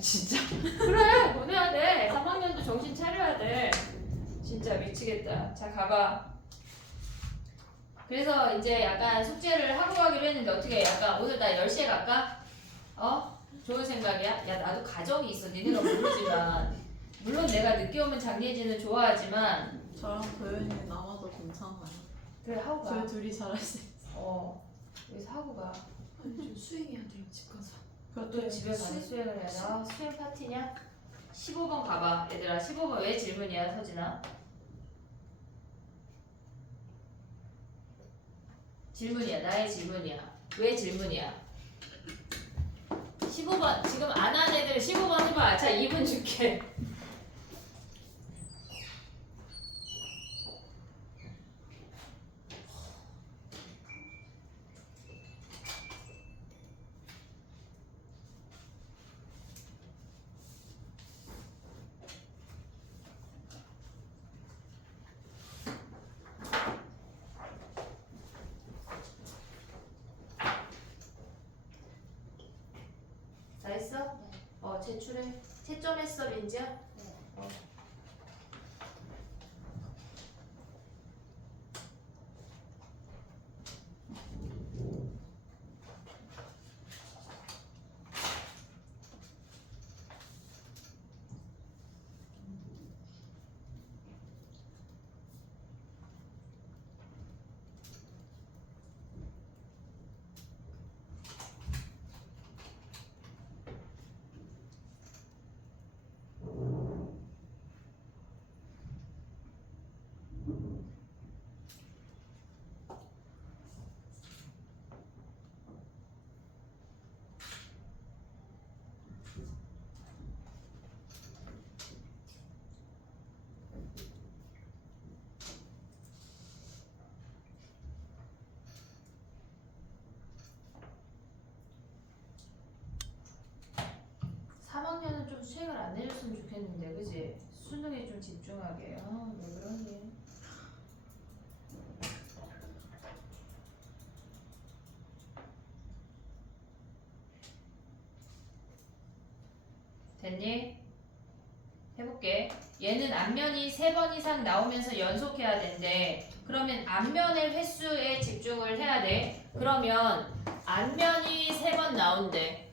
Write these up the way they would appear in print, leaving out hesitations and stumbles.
진짜. 그래 보내야 돼. 3학년도 정신 차려야 돼. 진짜 미치겠다. 자 가봐. 그래서 이제 약간 숙제를 하고 가기로 했는데 어떻게 약간 오늘 나 10시에 갈까? 좋은 생각이야? 야 나도 가정이 있어. 니네가 모르지만 물론 내가 늦게 오면 장예진은 좋아하지만 저랑 도현이 남아도 괜찮아요. 그래 하고 가. 저희 둘이 잘할 수 있어요. 여기서 하고 가. 아니 좀 수행해야 돼요 집 가서. 또 집에 가서 수행을 해야 돼. 수행 파티냐? 15번 가봐 얘들아. 15번 왜 질문이야 서진아? 질문이야. 나의 질문이야. 왜 질문이야? 15번 지금 안 한 애들 15번 해봐. 자 2분 줄게. 다 했어? 제출해. 채점했어 민지야? 네. 어. (3학년은) 좀 수행을 안 내줬으면 좋겠는데 그지? 수능에 좀 집중하게. 왜 그러니? 됐니? 해볼게. 얘는 앞면이 3번 이상 나오면서 연속해야 된대. 그러면 앞면의 횟수에 집중을 해야 돼. 그러면 앞면이 3번 나온대.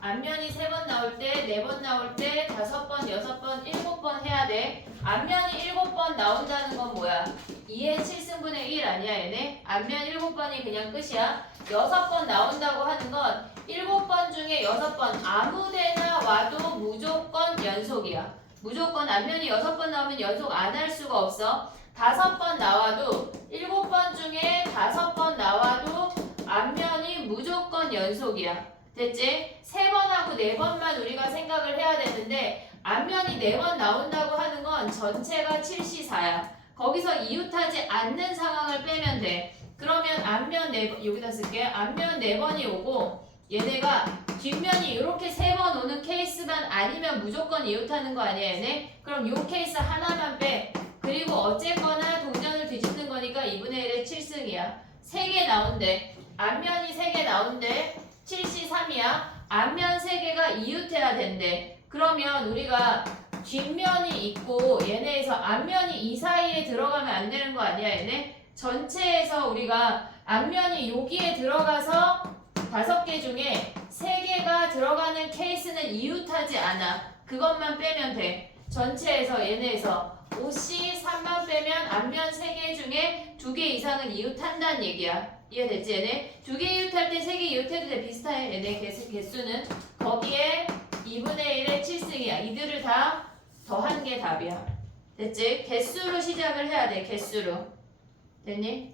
앞면이 3번 나올 때, 4번 나올 때, 5번, 6번, 7번 해야 돼. 앞면이 7번 나온다는 건 뭐야? 2의 7승분의 1 아니야 얘네? 앞면 7번이 그냥 끝이야. 6번 나온다고 하는 건 7번 중에 6번 아무데나 와도 무조건 연속이야. 무조건 앞면이 6번 나오면 연속 안 할 수가 없어. 5번 나와도 7번 중에 5번 나와도 앞면이 무조건 연속이야. 됐지? 3번하고 4번만 우리가 생각을 해야 되는데 앞면이 4번 나온다고 하는 건 전체가 7시4야. 거기서 이웃하지 않는 상황을 빼면 돼. 그러면 앞면 4번, 여기다 쓸게. 앞면 4번이 오고 얘네가 뒷면이 이렇게 3번 오는 케이스만 아니면 무조건 이웃하는 거 아니야 얘네? 그럼 요 케이스 하나만 빼. 그리고 어쨌거나 동전을 뒤집는 거니까 2분의 1의 7승이야. 3개 나온대. 앞면이 3개 나온대. 7시3이야. 앞면 3개가 이웃해야 된대. 그러면 우리가 뒷면이 있고 얘네에서 앞면이 이 사이에 들어가면 안 되는 거 아니야 얘네? 전체에서 우리가 앞면이 여기에 들어가서 5개 중에 3개가 들어가는 케이스는 이웃하지 않아. 그것만 빼면 돼. 전체에서 얘네에서 OC 3만 빼면 앞면 3개 중에 2개 이상은 이웃한다는 얘기야. 이해됐지 얘네? 2개 이웃할 때 3개 이웃해도 돼. 비슷해 얘네 개수는. 거기에 2분의 1의 7승이야. 이들을 다 더한 게 답이야. 됐지? 개수로 시작을 해야 돼. 개수로. 됐니?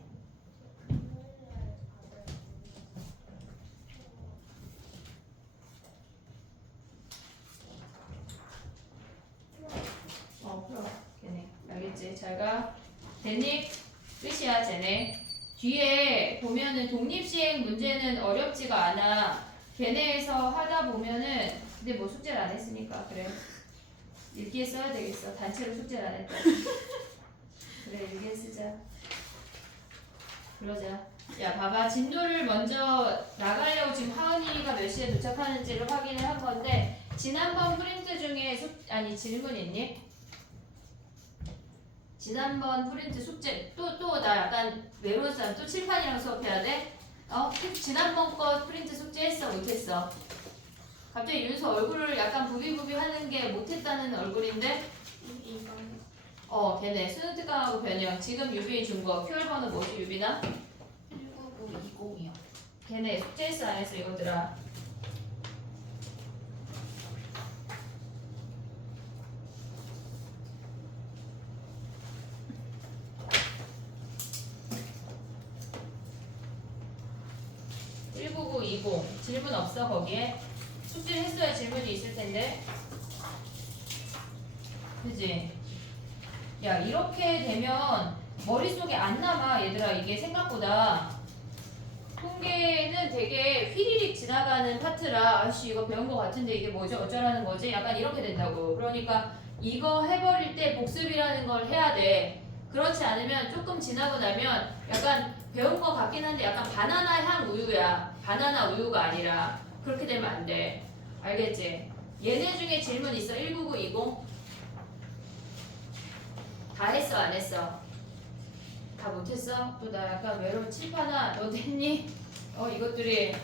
풀어. 걔네. 알겠지? 잘 가. 됐니? 끝이야 쟤네. 뒤에 보면은 독립시행 문제는 어렵지가 않아. 걔네에서 하다 보면은 근데 뭐 숙제를 안 했으니까 그래. 일기에 써야 되겠어. 단체로 숙제를 안 했다. 그래 일기에 쓰자. 그러자. 야 봐봐. 진도를 먼저 나가려고 지금 하은이가 몇 시에 도착하는지를 확인을 한 건데 지난번 프린트 중에 질문 있니? 지난번 프린트 숙제 또 나 약간 외로운 사람 또 칠판이랑 수업해야 돼? 지난번 거 프린트 숙제 했어 못했어? 갑자기 윤서 얼굴을 약간 부비부비 하는 게 못했다는 얼굴인데? 걔네 수능 특강하고 변형 지금 유빈이 준 거 QR 번호 뭐지 유빈아? 19920이요. 걔네 숙제 했어 안 했어 이거들아? 질문 없어 거기에? 숙제를 했어야 질문이 있을 텐데 그지? 야 이렇게 되면 머릿속에 안 남아 얘들아 이게 생각보다 통계는 되게 휘리릭 지나가는 파트라 아씨 이거 배운 거 같은데 이게 뭐지 어쩌라는 거지 약간 이렇게 된다고. 그러니까 이거 해버릴 때 복습이라는 걸 해야 돼. 그렇지 않으면 조금 지나고 나면 약간 배운 거 같긴 한데 약간 바나나 향 우유야. 바나나 우유가 아니라 그렇게 되면 안 돼. 알겠지? 얘네 중에 질문 있어? 19920? 다 했어 안 했어? 다 못했어? 또 나 약간 외로운 칠판아 너도 했니? 이것들이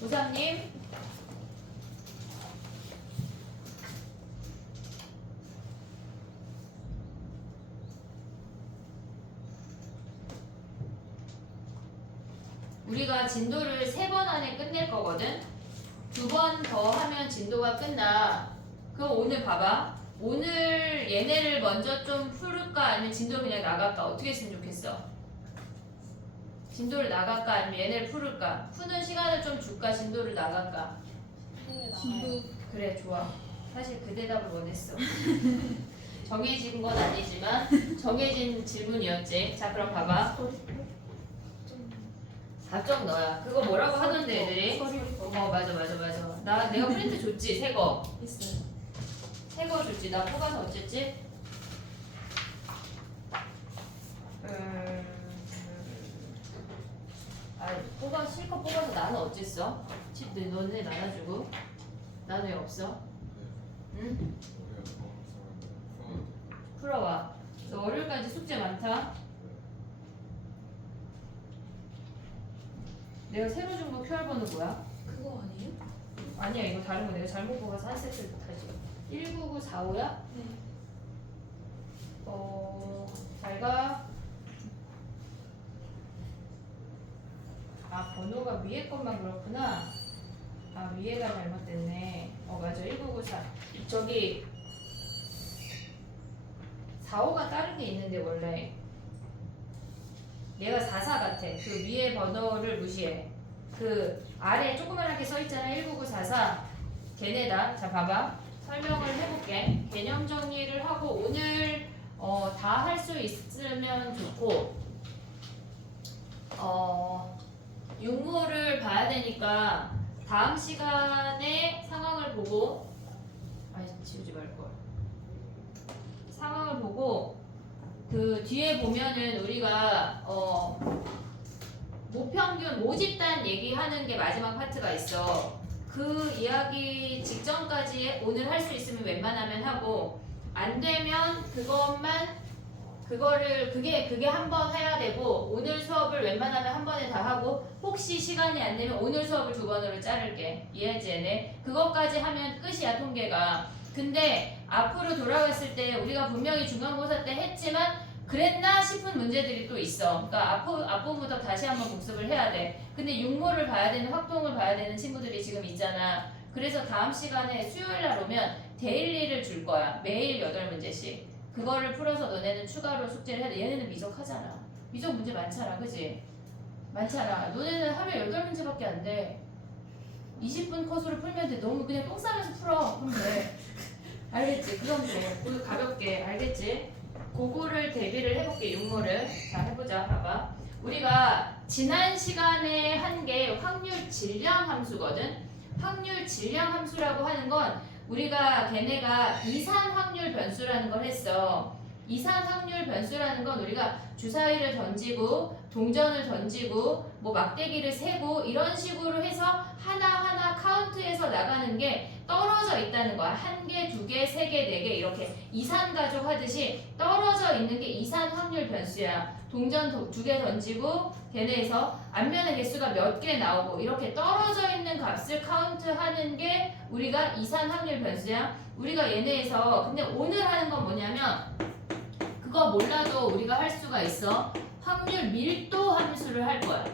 도사님 우리가 진도를 3번 안에 끝낼 거거든? 2번 더 하면 진도가 끝나. 그럼 오늘 봐봐. 오늘 얘네를 먼저 좀 풀을까 아니면 진도를 그냥 나갈까? 어떻게 했으면 좋겠어? 진도를 나갈까 아니면 얘네를 풀을까? 푸는 시간을 좀 줄까? 진도를 나갈까? 진도. 그래 좋아. 사실 그 대답을 원했어. 정해진 건 아니지만 정해진 질문이었지. 자 그럼 봐봐. 답정 너야. 그거 뭐라고 하던데 애들이? 맞아. 내가 프린트 줬지 새 거. 있어요. 새 거 줬지. 나 뽑아서 어쨌지? 실컷 뽑아서 나는 어쨌어? 너네 나눠주고 나는 왜 없어? 응? 풀어와. 너 월요일까지 숙제 많다. 내가 새로 준 거 QR 번호 뭐야? 그거 아니에요? 아니야 이거 다른 거 내가 잘못 뽑아서 한 세트를 다시 19945야? 네. 잘가. 번호가 위에 것만 그렇구나. 위에가 잘못됐네. 맞아 1994 저기 45가 다른 게 있는데 원래 얘가 44 같아. 그 위에 번호를 무시해. 그 아래 조그맣게 써있잖아 19944 걔네다. 자 봐봐 설명을 해볼게. 개념 정리를 하고 오늘 다 할 수 있으면 좋고 육모를 봐야 되니까 다음 시간에 상황을 보고 지우지 말걸. 상황을 보고 그 뒤에 보면은 우리가 모평균 모집단 얘기하는 게 마지막 파트가 있어. 그 이야기 직전까지 오늘 할 수 있으면 웬만하면 하고 안 되면 그게 한 번 해야 되고 오늘 수업을 웬만하면 한 번에 다 하고 혹시 시간이 안 되면 오늘 수업을 2번으로 자를게. 이해하지 얘네? 그것까지 하면 끝이야 통계가. 근데 앞으로 돌아갔을 때 우리가 분명히 중간고사 때 했지만 그랬나 싶은 문제들이 또 있어. 그러니까 앞부분부터 다시 한번 복습을 해야 돼. 근데 육모를 봐야 되는 확동을 봐야 되는 친구들이 지금 있잖아. 그래서 다음 시간에 수요일 날 오면 데일리를 줄 거야. 매일 8문제씩. 그거를 풀어서 너네는 추가로 숙제를 해야 돼. 얘네는 미적하잖아. 미적 문제 많잖아. 그지? 많잖아. 너네는 하루에 8문제밖에 안 돼. 20분 컷으로 풀면 돼. 너무 그냥 똥 싸면서 풀어. 그럼 돼. 알겠지? 그럼 돼. 오늘 가볍게. 알겠지? 그거를 대비를 해볼게. 육모를. 자 해보자. 봐봐. 우리가 지난 시간에 한 게 확률 질량 함수거든. 확률 질량 함수라고 하는 건 우리가 걔네가 이산 확률 변수라는 걸 했어. 이산 확률 변수라는 건 우리가 주사위를 던지고 동전을 던지고 뭐 막대기를 세고 이런 식으로 해서 하나하나 카운트해서 나가는 게 떨어져 있다는 거야. 한 개, 두 개, 세 개, 네 개 이렇게 이산 가족 하듯이 떨어져 있는 게 이산 확률 변수야. 동전 두 개 던지고 걔네에서 앞면의 개수가 몇 개 나오고 이렇게 떨어져 있는 값을 카운트하는 게 우리가 이산 확률 변수야. 우리가 얘네에서 근데 오늘 하는 건 뭐냐면 그거 몰라도 우리가 할 수가 있어. 확률 밀도 함수를 할 거야.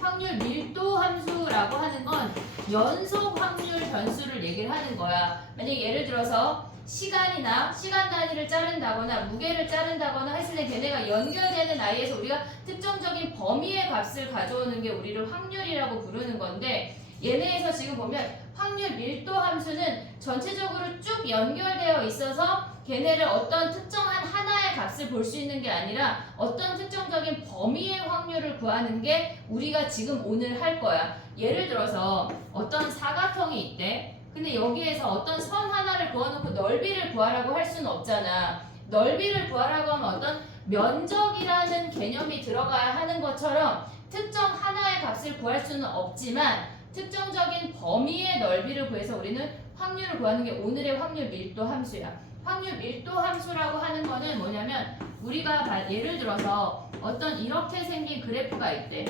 확률 밀도 함수라고 하는 건 연속 확률 변수를 얘기를 하는 거야. 만약에 예를 들어서 시간이나 시간 단위를 자른다거나 무게를 자른다거나 했을 때 걔네가 연결되는 아이에서 우리가 특정적인 범위의 값을 가져오는 게 우리를 확률이라고 부르는 건데 얘네에서 지금 보면 확률 밀도 함수는 전체적으로 쭉 연결되어 있어서 걔네를 어떤 특정한 하나의 값을 볼 수 있는 게 아니라 어떤 특정적인 범위의 확률을 구하는 게 우리가 지금 오늘 할 거야. 예를 들어서 어떤 사각형이 있대. 근데 여기에서 어떤 선 하나를 그어놓고 넓이를 구하라고 할 수는 없잖아. 넓이를 구하라고 하면 어떤 면적이라는 개념이 들어가야 하는 것처럼 특정 하나의 값을 구할 수는 없지만 특정적인 범위의 넓이를 구해서 우리는 확률을 구하는 게 오늘의 확률 밀도 함수야. 확률 밀도 함수라고 하는 거는 뭐냐면 우리가 예를 들어서 어떤 이렇게 생긴 그래프가 있대.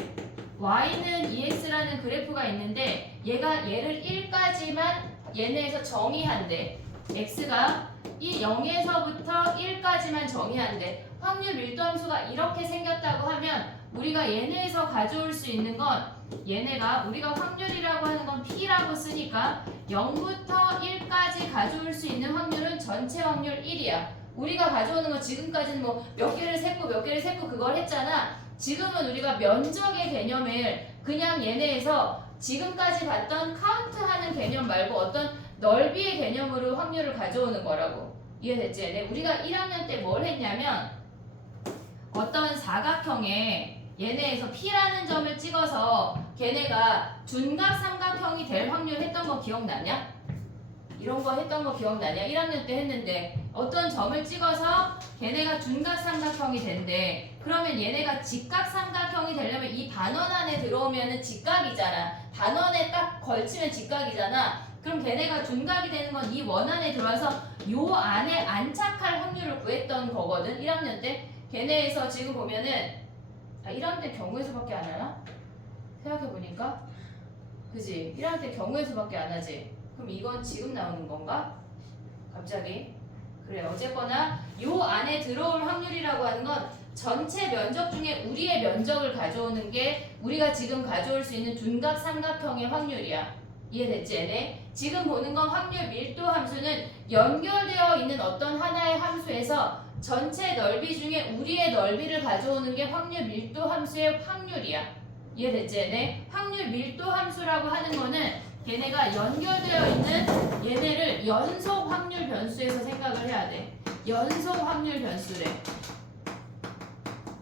y는 ex라는 그래프가 있는데 얘가 얘를 1까지만 얘네에서 정의한대. x가 이 0에서부터 1까지만 정의한대. 확률 밀도 함수가 이렇게 생겼다고 하면 우리가 얘네에서 가져올 수 있는 건 얘네가 우리가 확률이라고 하는 건 p라고 쓰니까 0부터 1까지 가져올 수 있는 확률은 전체 확률 1이야. 우리가 가져오는 건 지금까지는 뭐 몇 개를 셌고 그걸 했잖아. 지금은 우리가 면적의 개념을 그냥 얘네에서 지금까지 봤던 카운트하는 개념 말고 어떤 넓이의 개념으로 확률을 가져오는 거라고. 이해됐지? 얘네? 우리가 1학년 때 뭘 했냐면 어떤 사각형에 얘네에서 P라는 점을 찍어서 걔네가 둔각 삼각형이 될 확률 했던 거 기억나냐? 이런 거 했던 거 기억나냐? 1학년 때 했는데 어떤 점을 찍어서 걔네가 둔각 삼각형이 된대. 그러면 얘네가 직각 삼각형이 되려면 이 반원 안에 들어오면은 직각이잖아. 반원에 딱 걸치면 직각이잖아. 그럼 걔네가 둔각이 되는 건 이 원 안에 들어와서 요 안에 안착할 확률을 구했던 거거든. 1학년 때. 걔네에서 지금 보면은 1학년 때 경우에서밖에 안 하나? 생각해보니까 그지? 1학년 때 경우에서밖에 안 하지? 그럼 이건 지금 나오는 건가? 갑자기? 그래 어쨌거나 요 안에 들어올 확률이라고 하는 건 전체 면적 중에 우리의 면적을 가져오는 게 우리가 지금 가져올 수 있는 둔각 삼각형의 확률이야. 이해됐지 얘네? 지금 보는 건 확률 밀도 함수는 연결되어 있는 어떤 하나의 함수에서 전체 넓이 중에 우리의 넓이를 가져오는 게 확률 밀도 함수의 확률이야. 이해됐지 얘네? 확률 밀도 함수라고 하는 거는 걔네가 연결되어 있는 얘네를 연속 확률 변수에서 생각을 해야 돼. 연속 확률 변수래.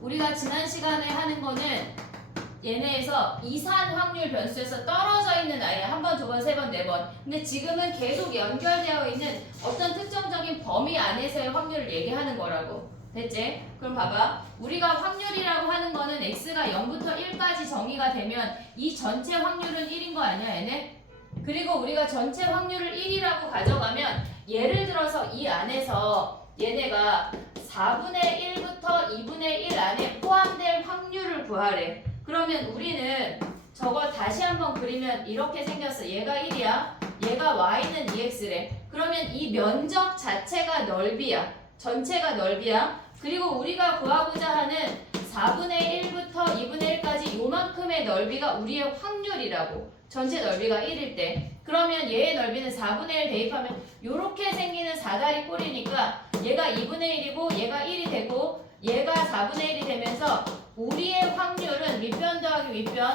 우리가 지난 시간에 하는 거는 얘네에서 이산 확률 변수에서 떨어져 있는 아이야. 한 번, 두 번, 세 번, 네 번. 근데 지금은 계속 연결되어 있는 어떤 특정적인 범위 안에서의 확률을 얘기하는 거라고. 됐지? 그럼 봐봐. 우리가 확률이라고 하는 거는 x가 0부터 1까지 정의가 되면 이 전체 확률은 1인 거 아니야, 얘네? 그리고 우리가 전체 확률을 1이라고 가져가면 예를 들어서 이 안에서 얘네가 4분의 1부터 2분의 1 안에 포함된 확률을 구하래. 그러면 우리는 저거 다시 한번 그리면 이렇게 생겼어. 얘가 1이야. 얘가 y는 2x래. 그러면 이 면적 자체가 넓이야. 전체가 넓이야. 그리고 우리가 구하고자 하는 4분의 1부터 2분의 1까지 요만큼의 넓이가 우리의 확률이라고. 전체 넓이가 1일 때. 그러면 얘의 넓이는 4분의 1 대입하면 요렇게 생기는 사다리 꼴이니까 얘가 2분의 1이고 얘가 1이 되고 얘가 4분의 1이 되면서 우리의 확률은 윗변 더하기 윗변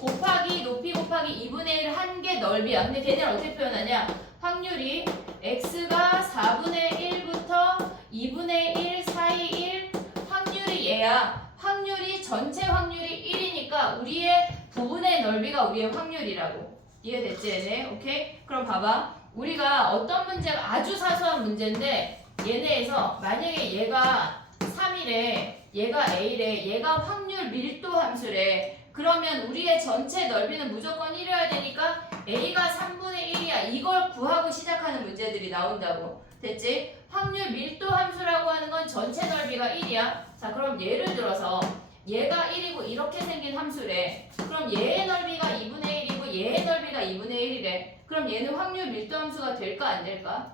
곱하기 높이 곱하기 2분의 1 한 개 넓이야. 근데 걔네를 어떻게 표현하냐? 확률이 x가 4분의 1부터 2분의 1 사이 1 확률이 얘야. 확률이 전체 확률이 1이니까 우리의 부분의 넓이가 우리의 확률이라고. 이해됐지 얘네? 오케이? 그럼 봐봐. 우리가 어떤 문제가 아주 사소한 문제인데 얘네에서 만약에 얘가 3이래, 얘가 A래, 얘가 확률 밀도 함수래. 그러면 우리의 전체 넓이는 무조건 1이어야 되니까 A가 3분의 1이야. 이걸 구하고 시작하는 문제들이 나온다고. 됐지? 확률 밀도 함수라고 하는 건 전체 넓이가 1이야. 자, 그럼 예를 들어서 얘가 1이고 이렇게 생긴 함수래. 그럼 얘의 넓이가 2분의 1이고 얘의 넓이가 2분의 1이래. 그럼 얘는 확률 밀도 함수가 될까 안 될까?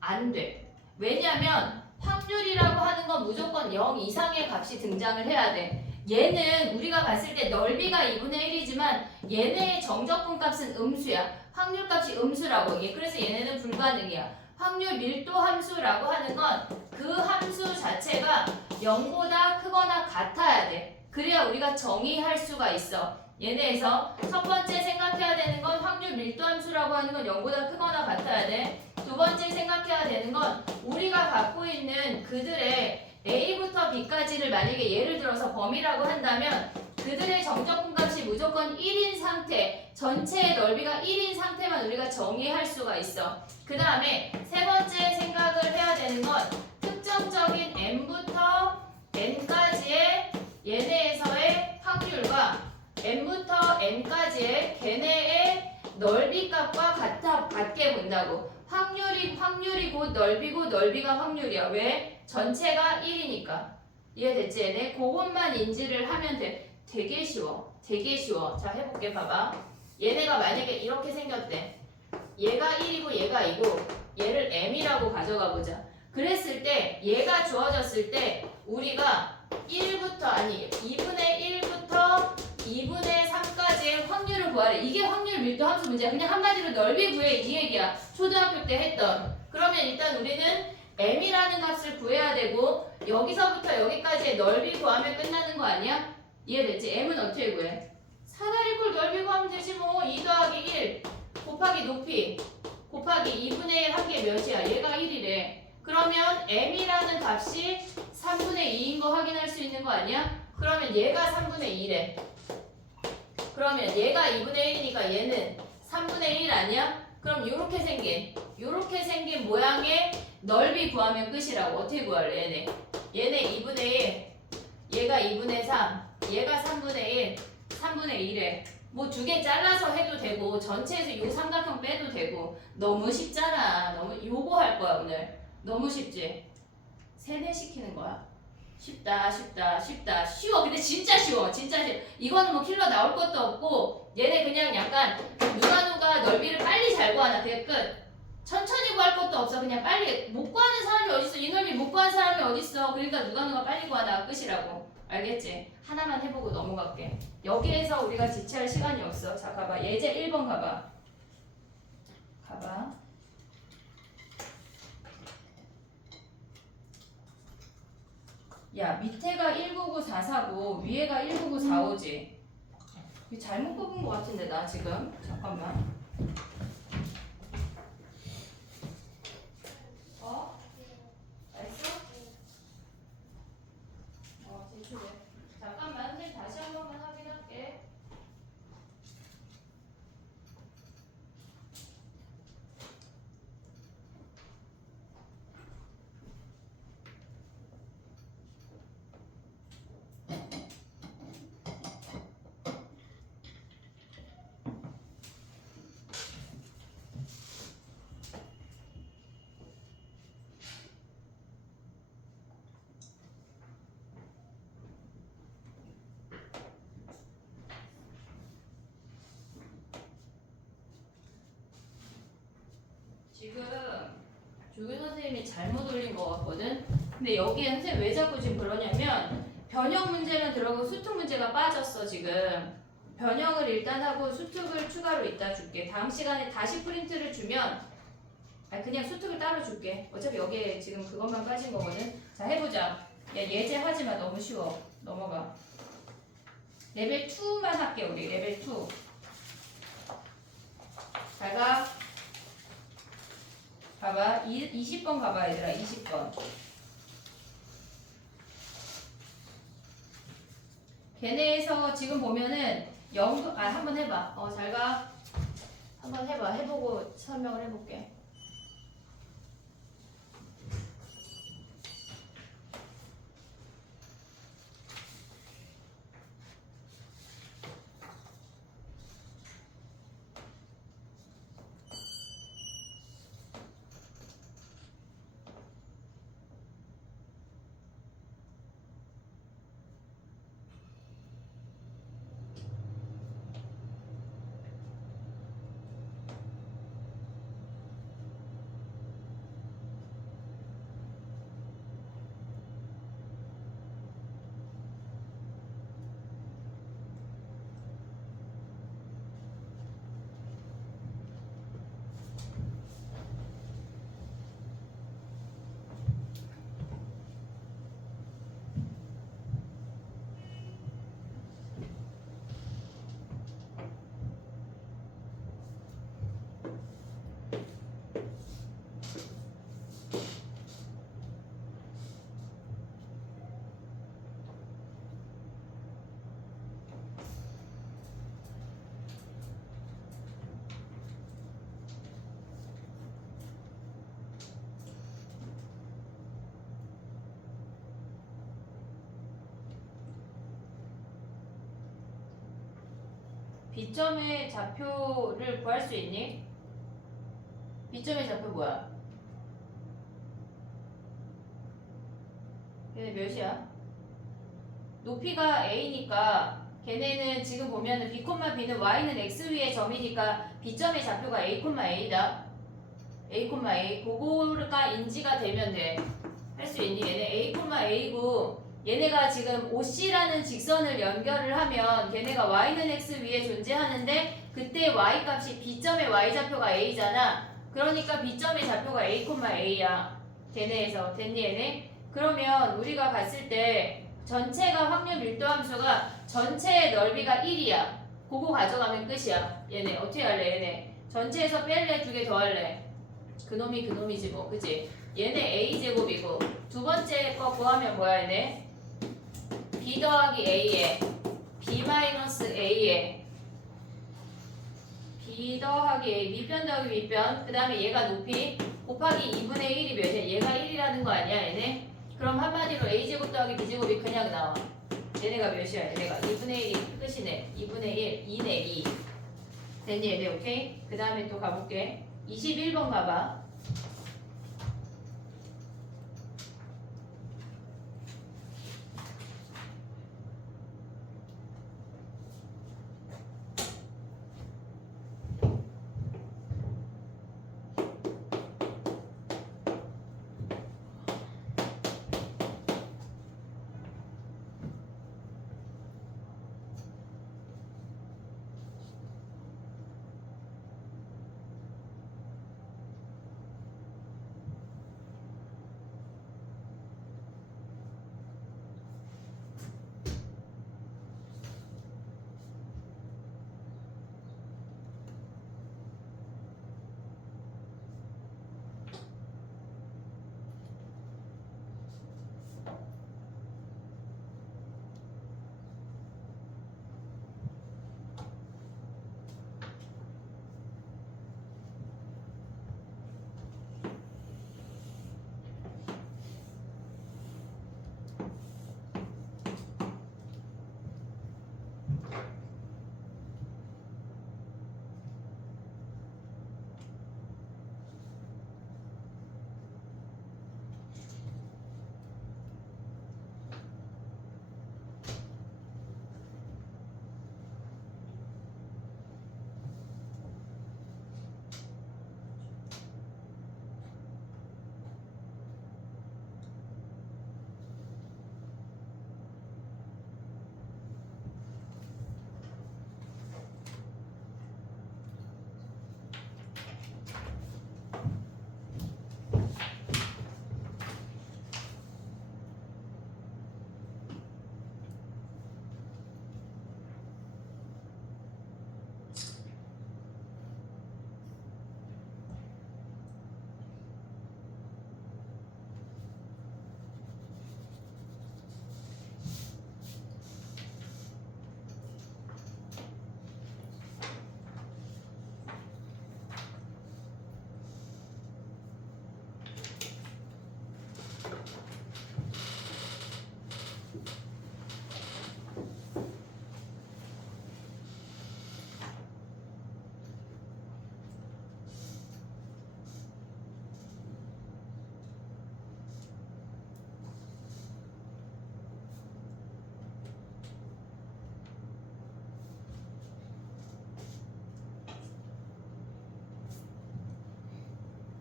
안 돼. 왜냐면 확률이라고 하는 건 무조건 0 이상의 값이 등장을 해야 돼. 얘는 우리가 봤을 때 넓이가 2분의 1이지만 얘네의 정적분 값은 음수야. 확률 값이 음수라고. 그래서 얘네는 불가능이야. 확률 밀도 함수라고 하는 건 그 함수 자체가 0보다 크거나 같아야 돼. 그래야 우리가 정의할 수가 있어. 얘네에서 첫 번째 생각해야 되는 건 확률 밀도 함수라고 하는 건 0보다 크거나 같아야 돼. 두 번째 생각해야 되는 건 우리가 갖고 있는 그들의 A부터 B까지를 만약에 예를 들어서 범위라고 한다면 그들의 정적분 값이 무조건 1인 상태, 전체의 넓이가 1인 상태만 우리가 정의할 수가 있어. 그 다음에 세 번째 생각을 해야 되는 건 특정적인 n부터 n까지의 얘네에서의 확률과 n부터 n까지의 걔네의 넓이 값과 같게 본다고. 확률이 곧 넓이고 넓이가 확률이야. 왜? 전체가 1이니까. 이해됐지? 얘네 그것만 인지를 하면 돼. 되게 쉬워. 되게 쉬워. 자, 해볼게. 봐봐. 얘네가 만약에 이렇게 생겼대. 얘가 1이고 얘가 2고 얘를 m이라고 가져가 보자. 그랬을 때 얘가 주어졌을 때 우리가 2분의 1부터 2분의 3까지의 확률을 구하래. 이게 확률 밀도 함수 문제야. 그냥 한마디로 넓이 구해 이 얘기야. 초등학교 때 했던. 그러면 일단 우리는 m이라는 값을 구해야 되고 여기서부터 여기까지의 넓이 구하면 끝나는 거 아니야? 이해됐지? m은 어떻게 구해? 사다리꼴 넓이 구하면 되지 뭐. 2 더하기 1 곱하기 높이 곱하기 2분의 1 한 게 몇이야? 얘가 1이래. 그러면 m이라는 값이 3분의 2인 거 확인할 수 있는 거 아니야? 그러면 얘가 3분의 2래. 그러면 얘가 2분의 1이니까 얘는 3분의 1 아니야? 그럼 요렇게 생긴 모양의 넓이 구하면 끝이라고. 어떻게 구할래? 얘네 2분의 1, 얘가 2분의 3, 얘가 3분의 1, 3분의 1에 뭐 두 개 잘라서 해도 되고 전체에서 요 삼각형 빼도 되고. 너무 쉽잖아. 너무 요거 할 거야 오늘. 너무 쉽지? 세뇌시키는 거야. 쉽다. 쉬워. 근데 진짜 쉬워. 이거는 뭐 킬러 나올 것도 없고 얘네 그냥 약간 누가 넓이를 빨리 잘 구하나 그게 끝. 천천히 구할 것도 없어. 그냥 빨리. 못 구하는 사람이 어딨어. 이 넓이 못 구하는 사람이 어딨어. 그러니까 누가 빨리 구하나 끝이라고. 알겠지? 하나만 해보고 넘어갈게. 여기에서 우리가 지체할 시간이 없어. 자, 가봐. 예제 1번 가봐. 야, 밑에가 199449, 위에가 199450지. 이거 잘못 뽑은 것 같은데 나 지금. 잠깐만. 알았어? 제출해. 잠깐만, 선생님 다시 한 번만 확인할게. 지금 조교 선생님이 잘못 올린 것 같거든. 근데 여기에 선생님 왜 자꾸 지금 그러냐면 변형 문제는 들어가고 수특 문제가 빠졌어 지금. 변형을 일단 하고 수특을 추가로 이따 줄게. 다음 시간에 다시 프린트를 주면 그냥 수특을 따로 줄게. 어차피 여기에 지금 그것만 빠진 거거든. 자, 해보자. 야, 예제 하지마. 너무 쉬워. 넘어가. 레벨 2만 할게. 우리 레벨 2. 잘 가. 봐봐. 20번 가봐 얘들아. 20번. 걔네에서 지금 보면은 한번 해봐. 잘 가. 한번 해봐. 해보고 설명을 해볼게. B점의 좌표를 구할 수 있니? B점의 좌표 뭐야? 걔네 몇이야? 높이가 A니까 걔네는 지금 보면은 B, B는 Y는 X 위의 점이니까 B점의 좌표가 A, A다. A, A. 그거가 인지가 되면 돼. 할 수 있니? 얘네 A, A고 얘네가 지금 OC라는 직선을 연결을 하면 걔네가 Y는 X 위에 존재하는데 그때 Y 값이 B점의 Y 좌표가 A잖아. 그러니까 B점의 좌표가 A, A야. 걔네에서 됐니 얘네? 그러면 우리가 봤을 때 전체가 확률 밀도 함수가 전체의 넓이가 1이야. 그거 가져가면 끝이야. 얘네 어떻게 할래 얘네? 전체에서 뺄래? 두 개 더 할래? 그놈이 그놈이지 뭐 그치? 얘네 A제곱이고 두 번째 거 구하면 뭐야 얘네? B 더하기 A에 B 마이너스 A에 B 더하기 A 밑변 더하기 윗변 그 다음에 얘가 높이 곱하기 2분의 1이 몇이야? 얘가 1이라는 거 아니야 얘네? 그럼 한마디로 A제곱 더하기 B제곱이 그냥 나와. 얘네가 몇이야? 얘네가 2분의 1이 끝이네. 2분의 1, 2네 2. 됐니 얘네 오케이? 그 다음에 또 가볼게. 21번 가봐.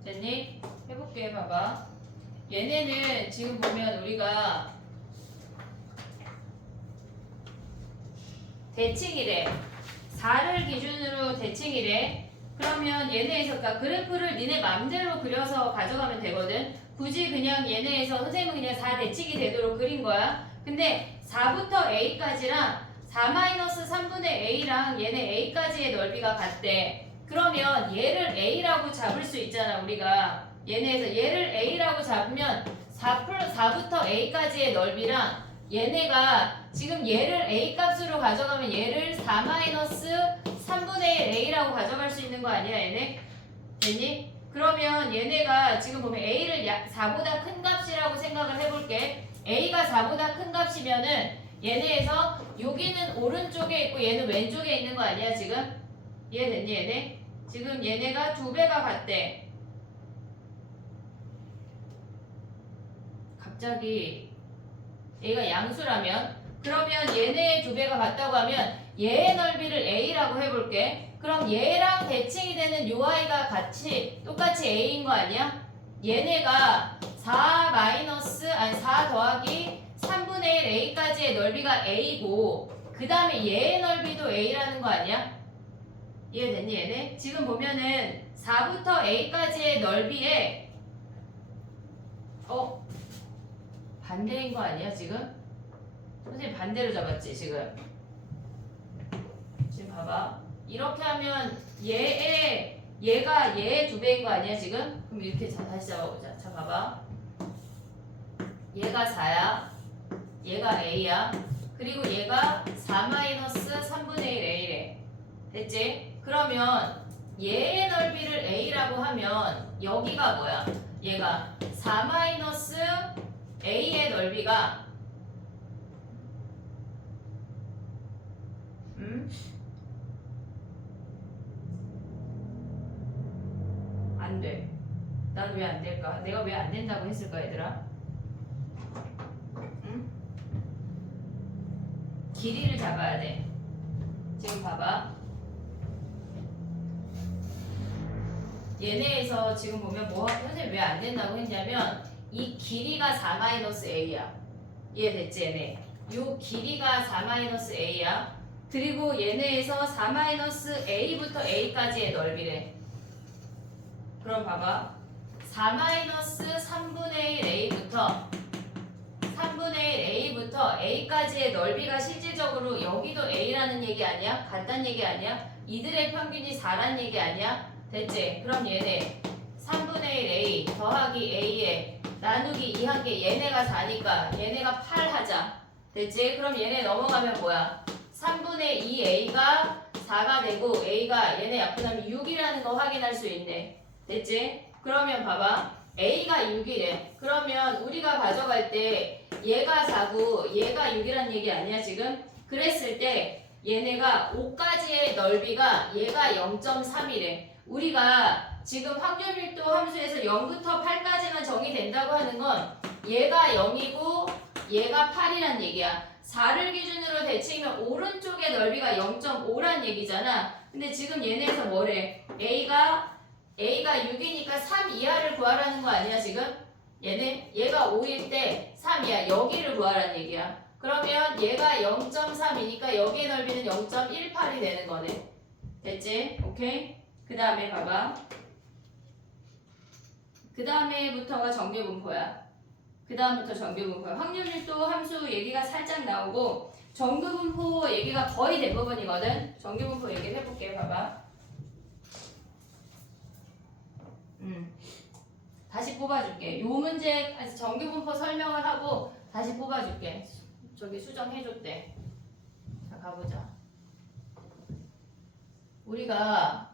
됐니? 해볼게 봐봐. 얘네는 지금 보면 우리가 대칭이래. 4를 기준으로 대칭이래. 그러면 얘네에서 그러니까 그래프를 니네 맘대로 그려서 가져가면 되거든. 굳이 그냥 얘네에서 선생님은 그냥 4 대칭이 되도록 그린 거야. 근데 4부터 A까지랑 4-3분의 A랑 얘네 A까지의 넓이가 같대. 그러면 얘를 A라고 잡을 수 있잖아 우리가. 얘네에서 얘를 A라고 잡으면 4부터 A까지의 넓이랑 얘네가 지금 얘를 A 값으로 가져가면 얘를 4-3분의 1 A라고 가져갈 수 있는 거 아니야 얘네? 됐니? 그러면 얘네가 지금 보면 A를 4보다 큰 값이라고 생각을 해볼게. A가 4보다 큰 값이면은 얘네에서 여기는 오른쪽에 있고 얘는 왼쪽에 있는 거 아니야 지금? 이해됐니 얘네? 지금 얘네가 2배가 같대. 갑자기 얘가 양수라면 그러면 얘네의 2배가 같다고 하면 얘의 넓이를 A라고 해볼게. 그럼 얘랑 대칭이 되는 요 아이가 똑같이 A인 거 아니야? 얘네가 4 더하기 3분의 1 A까지의 넓이가 A고 그 다음에 얘의 넓이도 A라는 거 아니야? 이해됐니 얘네? 지금 보면은 4부터 A까지의 넓이에 반대인 거 아니야 지금? 선생님 반대로 잡았지 지금? 지금 봐봐. 이렇게 하면 얘가 얘의 2배인 거 아니야 지금? 그럼 이렇게 다시 잡아보자. 자 봐봐. 얘가 4야. 얘가 A야. 그리고 얘가 4-3분의 1 A래. 됐지? 그러면 얘의 넓이를 A라고 하면 여기가 뭐야? 얘가 4-A의 넓이가 안 돼. 난 왜 안 될까? 내가 왜 안 된다고 했을까 얘들아? 응? 길이를 잡아야 돼. 지금 봐봐. 얘네에서 지금 보면 선생님 왜 안 된다고 했냐면 이 길이가 4-A야. 이해됐지 얘네? 요 길이가 4-A야. 그리고 얘네에서 4-A부터 A까지의 넓이래. 그럼 봐봐. 4-3분의 1 A부터 3분의 1 A부터 A까지의 넓이가 실질적으로 여기도 A라는 얘기 아니야? 같다는 얘기 아니야? 이들의 평균이 4란 얘기 아니야? 됐지? 그럼 얘네 3분의 1 A 더하기 A에 나누기 2한 게 얘네가 4니까 얘네가 8 하자. 됐지? 그럼 얘네 넘어가면 뭐야? 3분의 2 A가 4가 되고 A가 얘네 약분하면 6이라는 거 확인할 수 있네. 됐지? 그러면 봐봐. A가 6이래. 그러면 우리가 가져갈 때 얘가 4고 얘가 6이란 얘기 아니야 지금? 그랬을 때 얘네가 5까지의 넓이가 얘가 0.3이래. 우리가 지금 확률 밀도 함수에서 0부터 8까지만 정의된다고 하는 건 얘가 0이고 얘가 8이란 얘기야. 4를 기준으로 대칭이면 오른쪽의 넓이가 0.5란 얘기잖아. 근데 지금 얘네에서 뭐래? A가 6이니까 3 이하를 구하라는 거 아니야 지금? 얘가 5일 때 3 이하 여기를 구하라는 얘기야. 그러면 얘가 0.3이니까 여기의 넓이는 0.18이 되는 거네. 됐지? 오케이? 그 다음에 봐봐. 그 다음에부터가 정규분포야. 그 다음부터 정규분포야. 확률밀도 함수 얘기가 살짝 나오고 정규분포 얘기가 거의 대부분이거든. 정규분포 얘기를 해볼게. 봐봐. 다시 뽑아줄게. 요 문제 정규분포 설명을 하고 다시 뽑아줄게. 저기 수정해줬대. 자 가보자. 우리가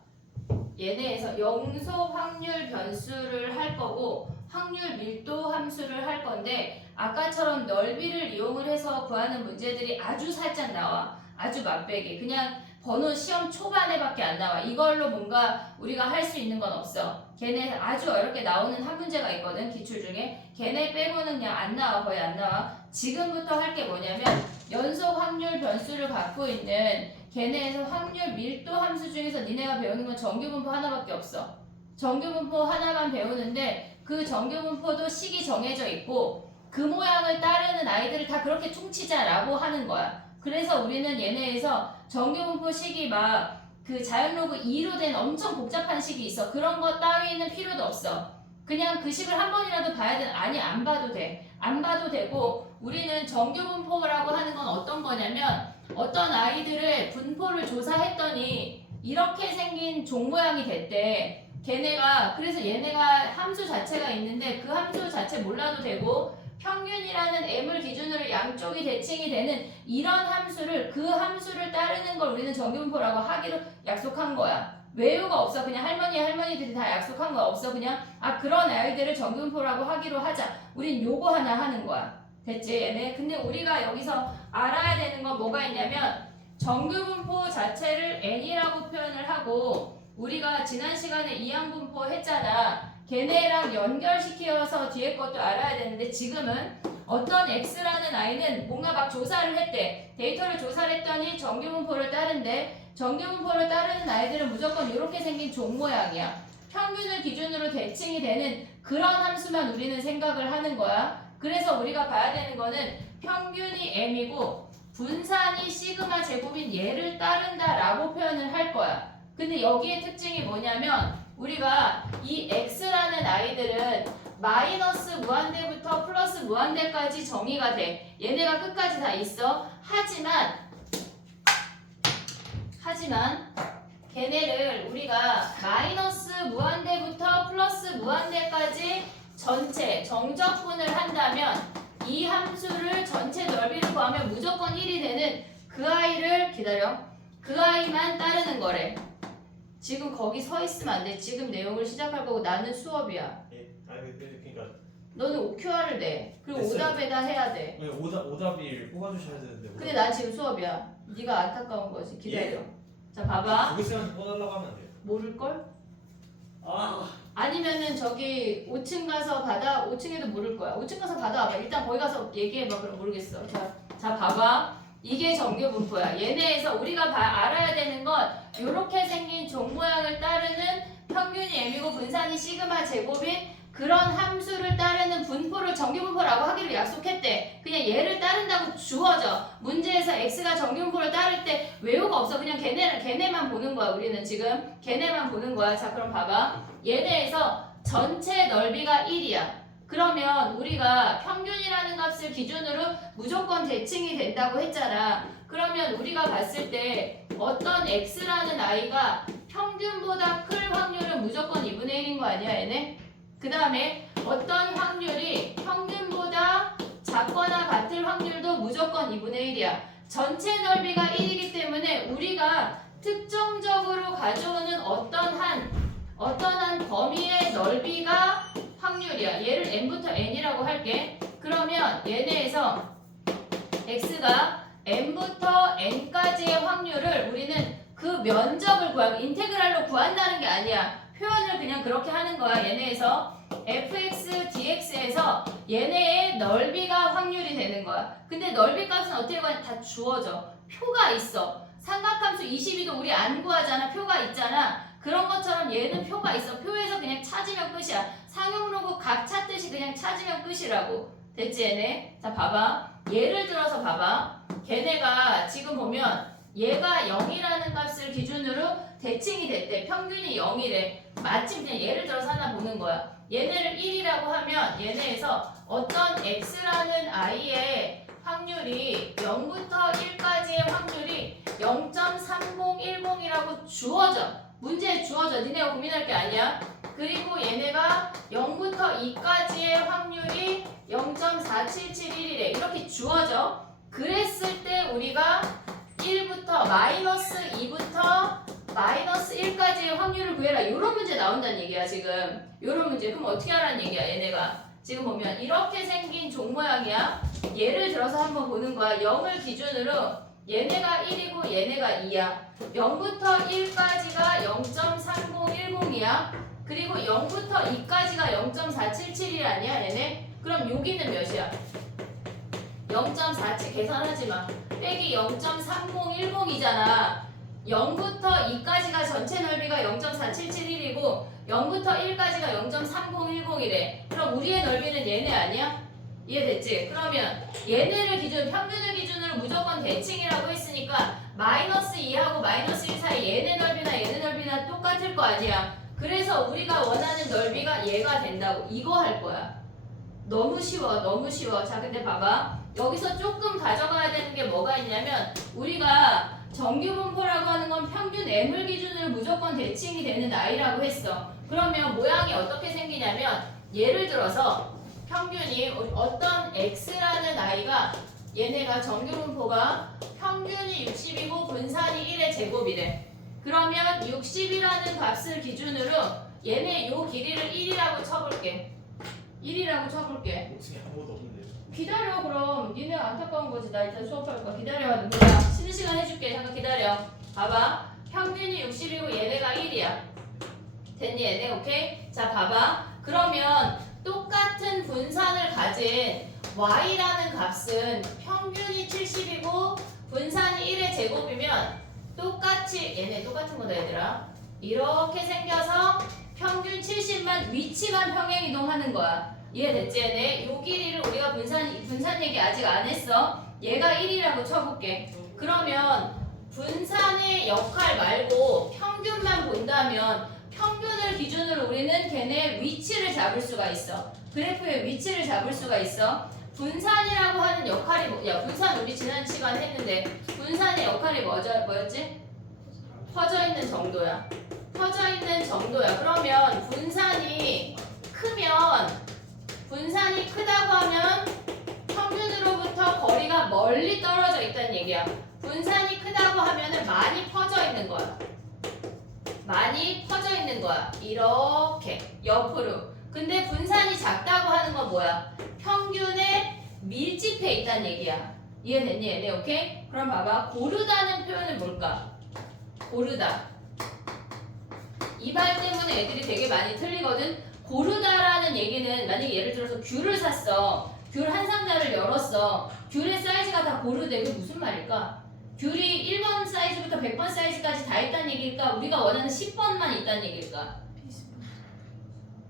얘네에서 영소 확률 변수를 할 거고 확률 밀도 함수를 할 건데 아까처럼 넓이를 이용을 해서 구하는 문제들이 아주 살짝 나와. 아주 맛배기. 그냥 번호 시험 초반에밖에 안 나와. 이걸로 뭔가 우리가 할 수 있는 건 없어. 걔네 아주 어렵게 나오는 한 문제가 있거든. 기출 중에. 걔네 빼고는 그냥 안 나와. 거의 안 나와. 지금부터 할 게 뭐냐면 연속 확률 변수를 갖고 있는 걔네에서 확률 밀도 함수 중에서 니네가 배우는 건 정규분포 하나밖에 없어. 정규분포 하나만 배우는데 그 정규분포도 식이 정해져 있고 그 모양을 따르는 아이들을 다 그렇게 퉁치자라고 하는 거야. 그래서 우리는 얘네에서 정규분포 식이 막 그 자연로그 2로 된 엄청 복잡한 식이 있어. 그런 거 따위는 필요도 없어. 그냥 그 식을 한 번이라도 봐야 되는. 아니 안 봐도 돼. 안 봐도 되고 우리는 정규분포라고 하는 건 어떤 거냐면 어떤 아이들을 분포를 조사했더니 이렇게 생긴 종 모양이 됐대. 걔네가 그래서 얘네가 함수 자체가 있는데 그 함수 자체 몰라도 되고 평균이라는 m을 기준으로 양쪽이 대칭이 되는 이런 함수를 그 함수를 따르는 걸 우리는 정규분포라고 하기로 약속한 거야. 외우가 없어. 그냥 할머니들이 다 약속한 거 없어. 그냥 그런 아이들을 정규분포라고 하기로 하자. 우린 요거 하나 하는 거야. 됐지 얘네? 근데 우리가 여기서 알아야 되는 건 뭐가 있냐면 정규분포 자체를 n이라고 표현을 하고 우리가 지난 시간에 이항분포 했잖아. 걔네랑 연결시켜서 뒤에 것도 알아야 되는데 지금은 어떤 x라는 아이는 뭔가 막 조사를 했대. 데이터를 조사를 했더니 정규분포를 따른대. 정규분포를 따르는 아이들은 무조건 이렇게 생긴 종 모양이야. 평균을 기준으로 대칭이 되는 그런 함수만 우리는 생각을 하는 거야. 그래서 우리가 봐야 되는 거는 평균이 m이고 분산이 시그마 제곱인 얘를 따른다라고 표현을 할 거야. 근데 여기의 특징이 뭐냐면 우리가 이 x라는 아이들은 마이너스 무한대부터 플러스 무한대까지 정의가 돼. 얘네가 끝까지 다 있어. 하지만 걔네를 우리가 마이너스 무한대부터 플러스 무한대까지 전체 정적분을 한다면 이 함수를 전체 넓이를 구하면 무조건 1이 되는 그 아이를 기다려. 그 아이만 따르는 거래. 지금 거기 서 있으면 안 돼. 지금 내용을 시작할 거고 나는 수업이야. 예, 아니 그러니까 너는 OQR을 내. 그리고 됐어요. 오답에다 해야 돼. 오답이 뽑아주셔야 되는데. 근데 난 지금 수업이야. 네가 안타까운 거지. 기다려. 자 봐봐. 구글쌤한테 뽑아달라고 하면 안 돼요. 모를걸? 아, 아니면은 저기 5층 가서 받아. 5층에도 모를 거야. 5층 가서 받아와봐. 일단 거기 가서 얘기해봐. 그럼 모르겠어. 자 봐봐. 이게 정규분포야. 얘네에서 우리가 알아야 되는 건 이렇게 생긴 종 모양을 따르는 평균이 m이고 분산이 시그마 제곱인 그런 함수를 따르는 분포를 정규분포라고 하기로 약속했대. 그냥 얘를 따른다고 주어져. 문제에서 x가 정규분포를 따를 때 외우가 없어. 그냥 걔네만 보는 거야. 우리는 지금 걔네만 보는 거야. 자 그럼 봐봐. 얘네에서 전체 넓이가 1이야. 그러면 우리가 평균이라는 값을 기준으로 무조건 대칭이 된다고 했잖아. 그러면 우리가 봤을 때 어떤 x라는 아이가 평균보다 클 확률은 무조건 2분의 1인 거 아니야 얘네? 그 다음에 어떤 확률이 평균보다 작거나 같을 확률도 무조건 2분의 1이야. 전체 넓이가 1이기 때문에 우리가 특정적으로 가져오는 어떤 한 범위의 넓이가 확률이야. 얘를 n부터 n이라고 할게. 그러면 얘네에서 x가 n부터 n까지의 확률을 우리는 그 면적을 구하고 인테그랄로 구한다는 게 아니야. 표현을 그냥 그렇게 하는 거야. 얘네에서 fx dx에서 얘네의 넓이가 확률이 되는 거야. 근데 넓이 값은 어떻게 구하냐? 다 주어져. 표가 있어. 삼각함수 22도 우리 안 구하잖아. 표가 있잖아. 그런 것처럼 얘는 표가 있어. 표에서 그냥 찾으면 끝이야. 상용로고 각 찾듯이 그냥 찾으면 끝이라고. 됐지 얘네? 자 봐봐. 예를 들어서 봐봐. 걔네가 지금 보면 얘가 0이라는 값을 기준으로 대칭이 됐대. 평균이 0이래. 마침 그냥 예를 들어서 하나 보는 거야. 얘네를 1이라고 하면 얘네에서 어떤 x라는 i의 확률이 0부터 1까지의 확률이 0.3010이라고 주어져. 문제에 주어져. 니네가 고민할 게 아니야. 그리고 얘네가 0부터 2까지의 확률이 0.4771이래. 이렇게 주어져. 그랬을 때 우리가 1부터 마이너스 2부터 마이너스 1까지의 확률을 구해라. 이런 문제 나온다는 얘기야 지금. 이런 문제. 그럼 어떻게 하라는 얘기야 얘네가. 지금 보면 이렇게 생긴 종 모양이야. 예를 들어서 한번 보는 거야. 0을 기준으로 얘네가 1이고 얘네가 2야. 0부터 1까지가 0.3010이야. 그리고 0부터 2까지가 0.477이 아니야 얘네? 그럼 여기는 몇이야? 0.47 계산하지 마. 빼기 0.3010이잖아. 0부터 2까지가 전체 넓이가 0.4771이고 0부터 1까지가 0.3010이래. 그럼 우리의 넓이는 얘네 아니야? 이해됐지? 그러면 얘네를 평균을 기준으로 무조건 대칭이라고 했으니까 마이너스 2하고 마이너스 1 사이 얘네 넓이나 똑같을 거 아니야. 그래서 우리가 원하는 넓이가 얘가 된다고. 이거 할 거야. 너무 쉬워. 너무 쉬워. 자 근데 봐봐. 여기서 조금 가져가야 되는 게 뭐가 있냐면 우리가 정규분포라고 하는 건 평균 m을 기준으로 무조건 대칭이 되는 i라고 했어. 그러면 모양이 어떻게 생기냐면 예를 들어서 평균이 어떤 x라는 i가 얘네가 정규분포가 평균이 60이고 분산이 1의 제곱이래. 그러면 60이라는 값을 기준으로 얘네 요 길이를 1이라고 쳐볼게. 1이라고 쳐볼게. 5층에 아무것도 없는데요. 기다려 그럼. 니네 안타까운 거지. 나 이따 수업할 거야. 기다려. 누구야? 쉬는 시간 해줄게. 잠깐 기다려. 봐봐. 평균이 60이고 얘네가 1이야. 됐니 얘네? 오케이? 자 봐봐. 그러면 똑같은 분산을 가진 y라는 값은 평균이 70이고 분산이 1의 제곱이면 똑같이 얘네 똑같은 거다 얘들아. 이렇게 생겨서 평균 70만 위치만 평행이동하는 거야. 이해됐지 얘네? 요 길이를 우리가 분산 얘기 아직 안 했어. 얘가 1이라고 쳐볼게. 그러면 분산의 역할 말고 평균만 본다면 평균을 기준으로 우리는 걔네 위치를 잡을 수가 있어. 그래프의 위치를 잡을 수가 있어. 분산이라고 하는 역할이 뭐야? 분산 우리 지난 시간 했는데 분산의 역할이 뭐였지? 퍼져 있는 정도야. 퍼져 있는 정도야. 그러면 분산이 크다고 하면 평균으로부터 거리가 멀리 떨어져 있다는 얘기야. 분산이 크다고 하면은 많이 퍼져 있는 거야. 많이 퍼져 있는 거야. 이렇게 옆으로. 근데 분산이 작다고 하는 건 뭐야? 평균에 밀집해 있다는 얘기야. 이해됐니 얘네? 오케이? 그럼 봐봐. 고르다는 표현은 뭘까? 고르다. 이 말 때문에 애들이 되게 많이 틀리거든. 고르다라는 얘기는 만약에 예를 들어서 귤을 샀어. 귤 한 상자를 열었어. 귤의 사이즈가 다 고르대. 그게 무슨 말일까? 귤이 1번 사이즈부터 100번 사이즈까지 다 있다는 얘기일까? 우리가 원하는 10번만 있다는 얘기일까?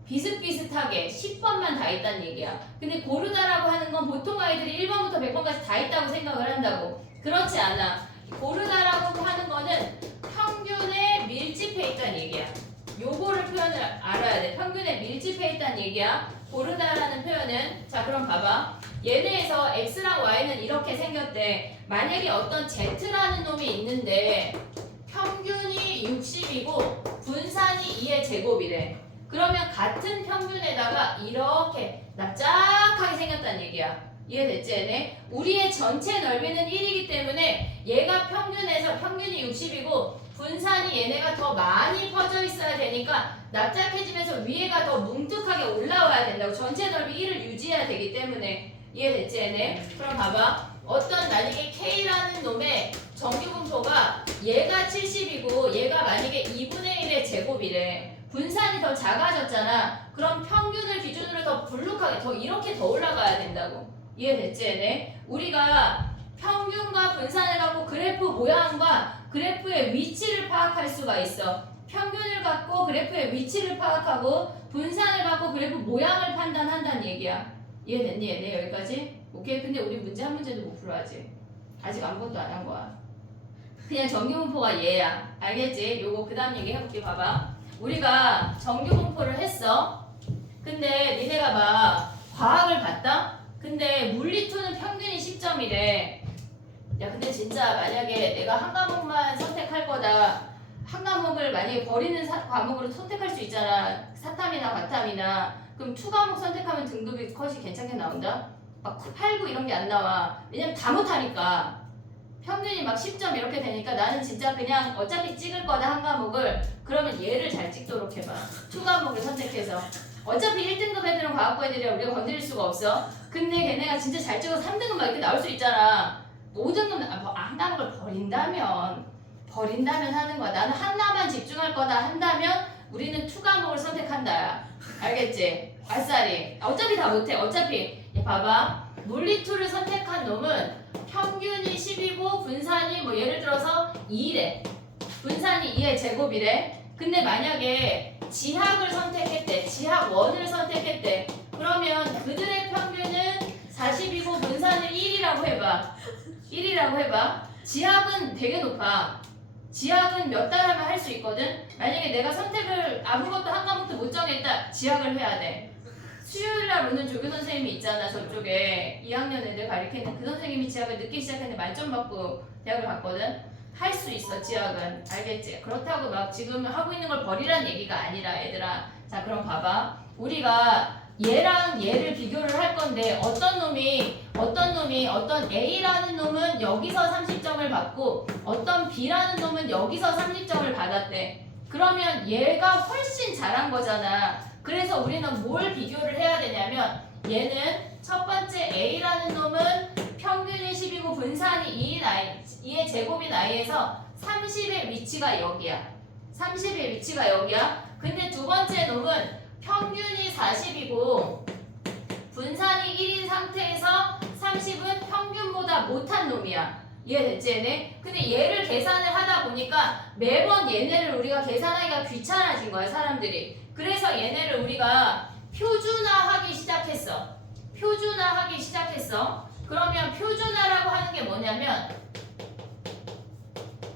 비슷비슷하게 10번만 다 있다는 얘기야. 근데 고르다라고 하는 건 보통 아이들이 1번부터 100번까지 다 있다고 생각을 한다고. 그렇지 않아. 고르다라고 하는 거는 평균에 밀집해 있다는 얘기야. 요거를 표현을 알아야 돼. 평균에 밀집해 있다는 얘기야. 고르다라는 표현은. 자 그럼 봐봐. 얘네에서 x랑 y는 이렇게 생겼대. 만약에 어떤 z라는 놈이 있는데 평균이 60이고 분산이 2의 제곱이래. 그러면 같은 평균에다가 이렇게 납작하게 생겼다는 얘기야. 이해됐지 얘네? 우리의 전체 넓이는 1이기 때문에 얘가 평균에서 평균이 60이고 분산이 얘네가 더 많이 퍼져 있어야 되니까 납작해지면서 위에가 더 뭉툭하게 올라와야 된다고. 전체 넓이 1을 유지해야 되기 때문에. 이해됐지 얘네? 그럼 봐봐. 어떤 만약에 K라는 놈의 정규분포가 얘가 70이고 얘가 만약에 2분의 1의 제곱이래. 분산이 더 작아졌잖아. 그럼 평균을 기준으로 더 불룩하게 더 이렇게 더 올라가야 된다고. 이해됐지 얘네? 우리가 평균과 분산을 갖고 그래프 모양과 그래프의 위치를 파악할 수가 있어. 평균을 갖고 그래프의 위치를 파악하고 분산을 갖고 그래프 모양을 판단한다는 얘기야. 이해됐니 얘네? 여기까지? 오케이? 근데 우리 문제 한 문제도 못 풀어야지. 아직 아무것도 안 한 거야. 그냥 정규분포가 얘야. 알겠지? 요거 그 다음 얘기 해볼게. 봐봐. 우리가 정규분포를 했어. 근데 니네가 막 과학을 봤다? 근데 물리2는 평균이 10점이래. 야 근데 진짜 만약에 내가 한 과목만 선택할 거다. 한 과목을 만약에 버리는 과목으로 선택할 수 있잖아. 사탐이나 과탐이나. 그럼 2과목 선택하면 등급이 컷이 괜찮게 나온다? 막 8, 9 이런 게 안 나와. 왜냐면 다 못하니까. 평균이 막 10점 이렇게 되니까 나는 진짜 그냥 어차피 찍을 거다 한 과목을. 그러면 얘를 잘 찍도록 해봐. 2과목을 선택해서. 어차피 1등급 애들은 과학부 애들이야. 우리가 건드릴 수가 없어. 근데 걔네가 진짜 잘 찍어서 3등급 막 이렇게 나올 수 있잖아. 5등급 한 과목을 버린다면 하는 거야. 나는 하나만 집중할 거다 한다면 우리는 2과목을 선택한다. 알겠지? 아싸리. 어차피 다 못해. 어차피 봐봐. 물리2를 선택한 놈은 평균이 10이고 분산이 뭐 예를 들어서 2래. 분산이 2의 제곱이래. 근데 만약에 지학을 선택했대. 지학 1을 선택했대. 그러면 그들의 평균은 40이고 분산을 1이라고 해봐. 1이라고 해봐. 지학은 되게 높아. 지학은 몇 달 하면 할 수 있거든. 만약에 내가 선택을 아무것도 한 과목도 못 정했다. 지학을 해야 돼. 수요일날 오는 조교 선생님이 있잖아. 저쪽에 2학년 애들 가르치는 그 선생님이 지학을 늦게 시작했는데 만점 받고 대학을 갔거든. 할 수 있어 지학은. 알겠지? 그렇다고 막 지금 하고 있는 걸 버리라는 얘기가 아니라 얘들아. 자 그럼 봐봐. 우리가 얘랑 얘를 비교를 할 건데 어떤 놈이 어떤 A라는 놈은 여기서 30점을 받고 어떤 B라는 놈은 여기서 30점을 받았대. 그러면 얘가 훨씬 잘한 거잖아. 그래서 우리는 뭘 비교를 해야 되냐면 얘는 첫 번째 A라는 놈은 평균이 10이고 분산이 2의 제곱인 I에서 30의 위치가 여기야. 30의 위치가 여기야. 근데 두 번째 놈은 평균이 40이고 분산이 1인 상태에서 30은 평균보다 못한 놈이야. 이해됐지 얘네? 근데 얘를 계산을 하다 보니까 매번 얘네를 우리가 계산하기가 귀찮아진 거야 사람들이. 그래서 얘네를 우리가 표준화하기 시작했어. 표준화하기 시작했어. 그러면 표준화라고 하는 게 뭐냐면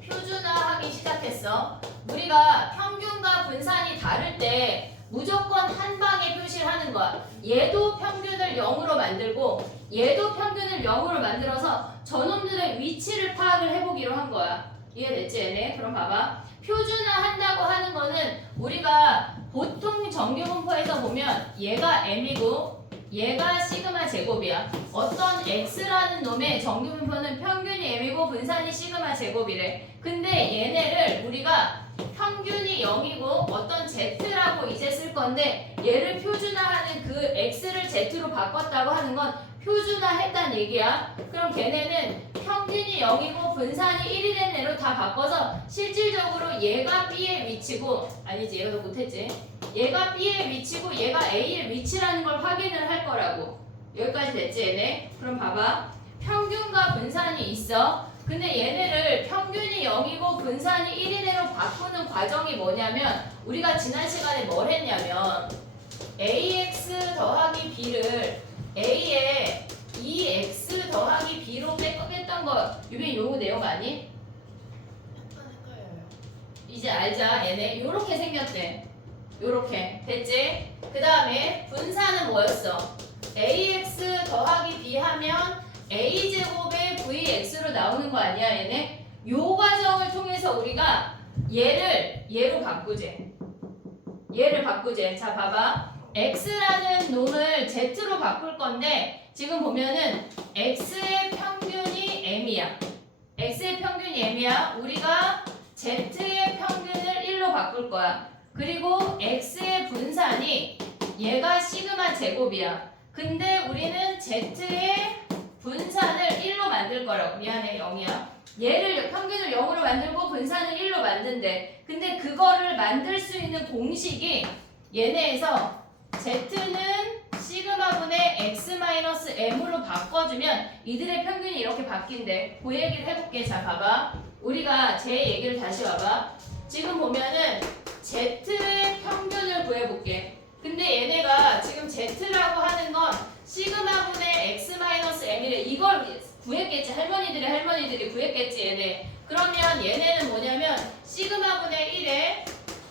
표준화하기 시작했어. 우리가 평균과 분산이 다를 때 무조건 한 방에 표시를 하는 거야. 얘도 평균을 0으로 만들고 얘도 평균을 0으로 만들어서 저놈들의 위치를 파악을 해보기로 한 거야. 이해됐지 얘네? 그럼 봐봐. 표준화한다고 하는 거는 우리가 보통 정규분포에서 보면 얘가 m이고 얘가 시그마 제곱이야. 어떤 x라는 놈의 정규분포는 평균이 m이고 분산이 시그마 제곱이래. 근데 얘네를 우리가 평균이 0이고 어떤 z라고 이제 쓸 건데 얘를 표준화하는 그 x를 z로 바꿨다고 하는 건 표준화했단 얘기야. 그럼 걔네는 평균이 0이고 분산이 1이 된 애로 다 바꿔서 실질적으로 얘가 b의 위치고 아니지 얘가 더 못했지. 얘가 b의 위치고 얘가 a의 위치라는 걸 확인을 할 거라고. 여기까지 됐지 얘네? 그럼 봐봐. 평균과 분산이 있어. 근데 얘네를 평균이 0이고 분산이 1인 애로 바꾸는 과정이 뭐냐면 우리가 지난 시간에 뭘 했냐면 ax 더하기 b를 a에 2x 더하기 b로 뺐던 거 유빈 요거 내용 아니? 약간 헷갈려요. 이제 알자 얘네 요렇게 생겼대. 요렇게 됐지? 그 다음에 분산은 뭐였어? ax 더하기 b 하면 a제곱의 vx로 나오는 거 아니야 얘네? 요 과정을 통해서 우리가 얘를 얘로 바꾸지. 얘를 바꾸지. 자 봐봐. x라는 놈을 z로 바꿀 건데 지금 보면은 x의 평균이 m이야. x의 평균이 m이야. 우리가 z의 평균을 1로 바꿀 거야. 그리고 x의 분산이 얘가 시그마 제곱이야. 근데 우리는 z의 분산을 1로 만들 거라고. 미안해 0이야. 얘를 평균을 0으로 만들고 분산을 1로 만든대. 근데 그거를 만들 수 있는 공식이 얘네에서 z는 시그마분의 x-m으로 바꿔주면 이들의 평균이 이렇게 바뀐대. 그 얘기를 해볼게. 자 봐봐. 우리가 제 얘기를 다시 봐봐. 지금 보면은 z의 평균을 구해볼게. 근데 얘네가 지금 z라고 하는 건 시그마분의 x-m이래. 이걸 구했겠지. 할머니들이 구했겠지 얘네. 그러면 얘네는 뭐냐면 시그마분의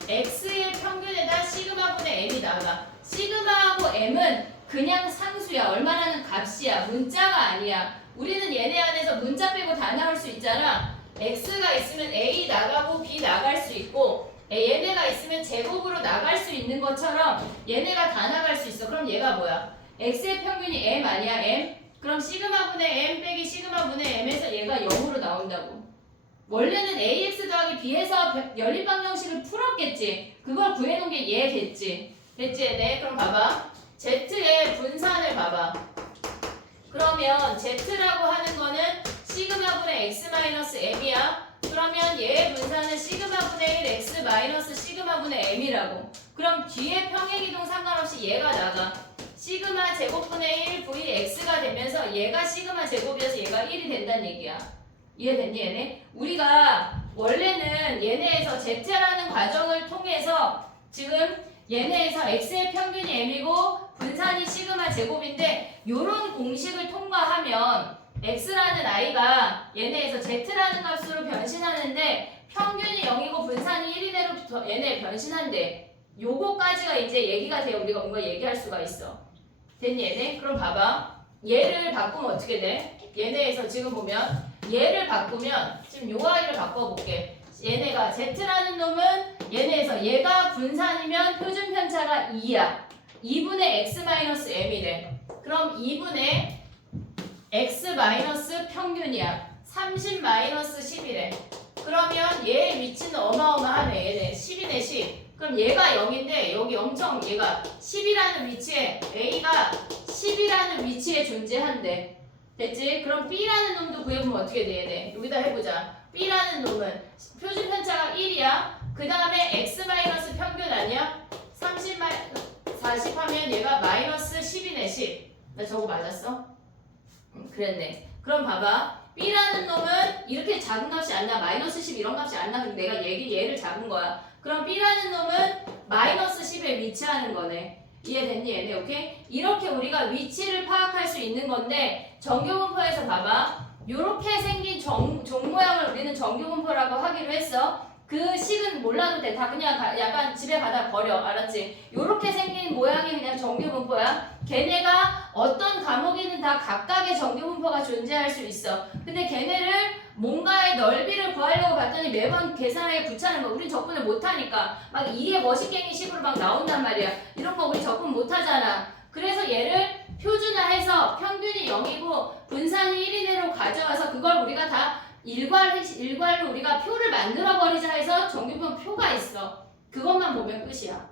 1에 x의 평균에다 시그마분의 m이 나가. 시그마하고 m은 그냥 상수야. 얼마라는 값이야. 문자가 아니야. 우리는 얘네 안에서 문자 빼고 다 나올 수 있잖아. x가 있으면 a 나가고 b 나갈 수 있고 얘네가 있으면 제곱으로 나갈 수 있는 것처럼 얘네가 다 나갈 수 있어. 그럼 얘가 뭐야? x의 평균이 m 아니야? m? 그럼 시그마분의 m 빼기 시그마분의 m에서 얘가 0으로 나온다고. 원래는 ax 더하기 b에서 연립방정식을 풀었겠지. 그걸 구해놓은 게 얘 됐지. 됐지 얘네? 그럼 봐봐. z의 분산을 봐봐. 그러면 z라고 하는 거는 시그마분의 x-m이야. 그러면 얘의 분산은 시그마분의 1 x 마이너스 시그마분의 m이라고. 그럼 뒤에 평행이동 상관없이 얘가 나가. 시그마 제곱분의 1 vx가 되면서 얘가 시그마 제곱이어서 얘가 1이 된다는 얘기야. 이해됐니 얘네? 우리가 원래는 얘네에서 z라는 과정을 통해서 지금 얘네에서 x의 평균이 m이고 분산이 시그마 제곱인데 요런 공식을 통과하면 x라는 i가 얘네에서 z라는 값으로 변신하는데 평균이 0이고 분산이 1이 대로 얘네 변신한대. 요거까지가 이제 얘기가 돼요. 우리가 뭔가 얘기할 수가 있어. 됐니 얘네? 그럼 봐봐. 얘를 바꾸면 어떻게 돼? 얘네에서 지금 보면 얘를 바꾸면 지금 요 아이를 바꿔볼게. 얘네가 z라는 놈은 얘네에서 얘가 분산이면 표준 편차가 2야. 2분의 x-m이래. 그럼 2분의 x- 평균이야. 30-10이래. 그러면 얘의 위치는 어마어마하네. 얘네 10이네 10. 그럼 얘가 0인데 여기 엄청 얘가 10이라는 위치에 A가 10이라는 위치에 존재한대. 됐지? 그럼 B라는 놈도 구해보면 어떻게 돼야 돼? 여기다 해보자. B라는 놈은 표준 편차가 1이야. 그 다음에 X 마이너스 평균 아니야? 40 하면 얘가 마이너스 10이네 10. 나 저거 맞았어? 그랬네. 그럼 봐봐. B라는 놈은 이렇게 작은 값이 안 나. 마이너스 10 이런 값이 안 나. 근데 내가 얘를 잡은 거야. 그럼 B라는 놈은 마이너스 10에 위치하는 거네. 이해됐니 얘네? 오케이? 이렇게 우리가 위치를 파악할 수 있는 건데 정규분포에서 봐봐. 요렇게 생긴 종 모양을 우리는 정규분포라고 하기로 했어. 그 식은 몰라도 돼. 다 그냥 약간 집에 가다 버려. 알았지? 요렇게 생긴 모양이 그냥 정규분포야. 걔네가 어떤 과목이든 다 각각의 정규분포가 존재할 수 있어. 근데 걔네를 뭔가의 넓이를 구하려고 봤더니 매번 계산하기 귀찮은 거. 우린 접근을 못하니까. 막 이게 머시갱이 식으로 막 나온단 말이야. 이런 거 우리 접근 못하잖아. 그래서 얘를 표준화해서 평균이 0이고 분산이 1이내로 가져와서 그걸 우리가 다 일괄로 우리가 표를 만들어버리자 해서 정규분포 표가 있어. 그것만 보면 끝이야.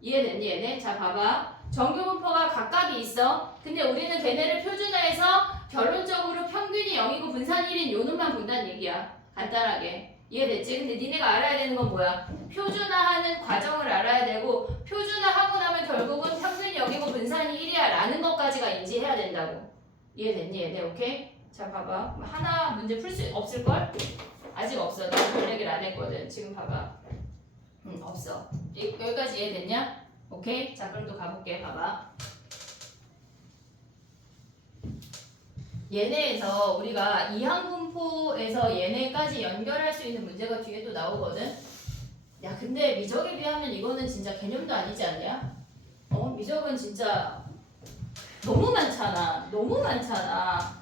이해됐니 얘네? 자 봐봐. 정규분포가 각각이 있어. 근데 우리는 걔네를 표준화해서 결론적으로 평균이 0이고 분산이 1인 요 놈만 본다는 얘기야. 간단하게. 이해됐지? 근데 니네가 알아야 되는 건 뭐야? 표준화하는 과정을 알아야 되고 표준화하고 나면 결국은 평균이 0이고 분산이 1이야 라는 것까지가 인지해야 된다고. 이해됐니 얘네? 오케이? 자 봐봐. 하나 문제 풀 수 없을걸? 아직 없어. 나 별 얘기를 안 했거든. 지금 봐봐. 없어. 여기까지 이해됐냐? 오케이? 자 그럼 또 가볼게. 봐봐. 얘네에서 우리가 이항분포에서 얘네까지 연결할 수 있는 문제가 뒤에 또 나오거든? 야 근데 미적에 비하면 이거는 진짜 개념도 아니지 않냐? 미적은 진짜 너무 많잖아. 너무 많잖아.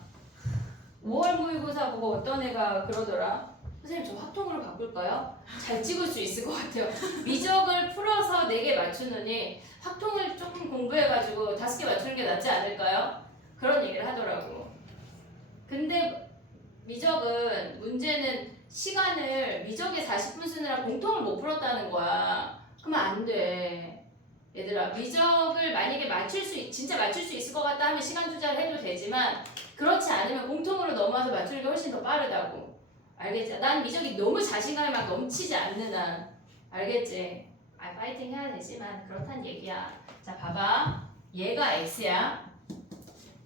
5월 모의고사 보고 어떤 애가 그러더라. 선생님 저 확통으로 바꿀까요? 잘 찍을 수 있을 것 같아요. 미적을 풀어서 4개 맞추느니 확통을 조금 공부해가지고 5개 맞추는 게 낫지 않을까요? 그런 얘기를 하더라고. 근데 미적은 문제는 시간을 미적에 40분 쓰느라 공통을 못 풀었다는 거야. 그러면 안 돼. 얘들아 미적을 만약에 진짜 맞출 수 있을 것 같다 하면 시간 투자를 해도 되지만 그렇지 않으면 공통으로 넘어와서 맞추는 게 훨씬 더 빠르다고. 알겠지? 난 미적이 너무 자신감이 막 넘치지 않는 한. 알겠지? 파이팅 해야 되지만 그렇단 얘기야. 자 봐봐. 얘가 x야.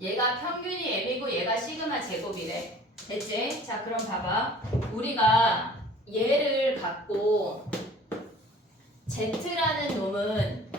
얘가 평균이 m이고 얘가 시그마 제곱이래. 됐지? 자 그럼 봐봐. 우리가 얘를 갖고 z라는 놈은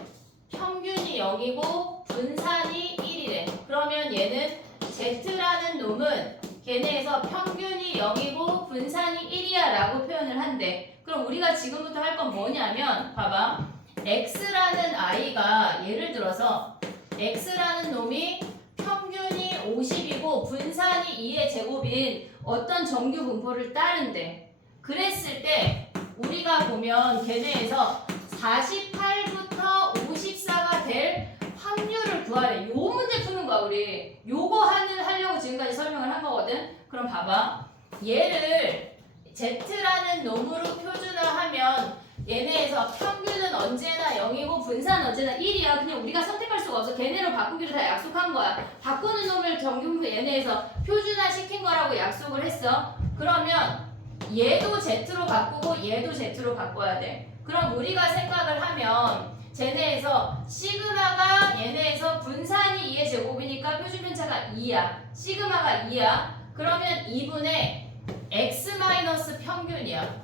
평균이 0이고 분산이 1이래. 그러면 얘는 z라는 놈은 걔네에서 평균이 0이고 분산이 1이야 라고 표현을 한대. 그럼 우리가 지금부터 할 건 뭐냐면 봐봐. x라는 아이가 예를 들어서 x라는 놈이 평균이 50이고 분산이 2의 제곱인 어떤 정규 분포를 따른대. 그랬을 때 우리가 보면 걔네에서 48부터 54가 될 확률을 구하래. 요 문제 푸는 거야 우리. 요거 하려고 지금까지 설명을 한 거거든. 그럼 봐봐. 얘를 z라는 놈으로 표준화하면 얘네에서 평균은 언제나 0이고 분산은 언제나 1이야. 그냥 우리가 선택할 수가 없어. 걔네로 바꾸기로 다 약속한 거야. 바꾸는 놈을 정규분포 얘네에서 표준화 시킨 거라고 약속을 했어. 그러면 얘도 z로 바꾸고 얘도 z로 바꿔야 돼. 그럼 우리가 생각을 하면 쟤네에서 시그마가 얘네에서 분산이 2의 제곱이니까 표준편차가 2야. 시그마가 2야. 그러면 2분의 x 마이너스 평균이야.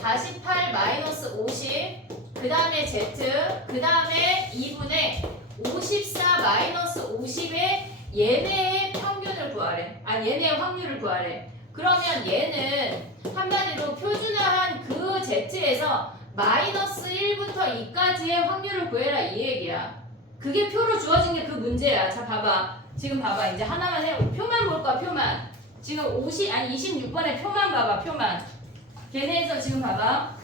48 마이너스 50, 그 다음에 z, 그 다음에 2분의 54 마이너스 50의 얘네의 평균을 구하래. 얘네의 확률을 구하래. 그러면 얘는 한마디로 표준화한 그 z에서 마이너스 1부터 2까지의 확률을 구해라 이 얘기야. 그게 표로 주어진 게 그 문제야. 자 봐봐. 지금 봐봐. 이제 하나만 해. 표만 볼 거야. 표만. 지금 26번에 표만 봐봐. 표만. 걔네에서 지금 봐봐.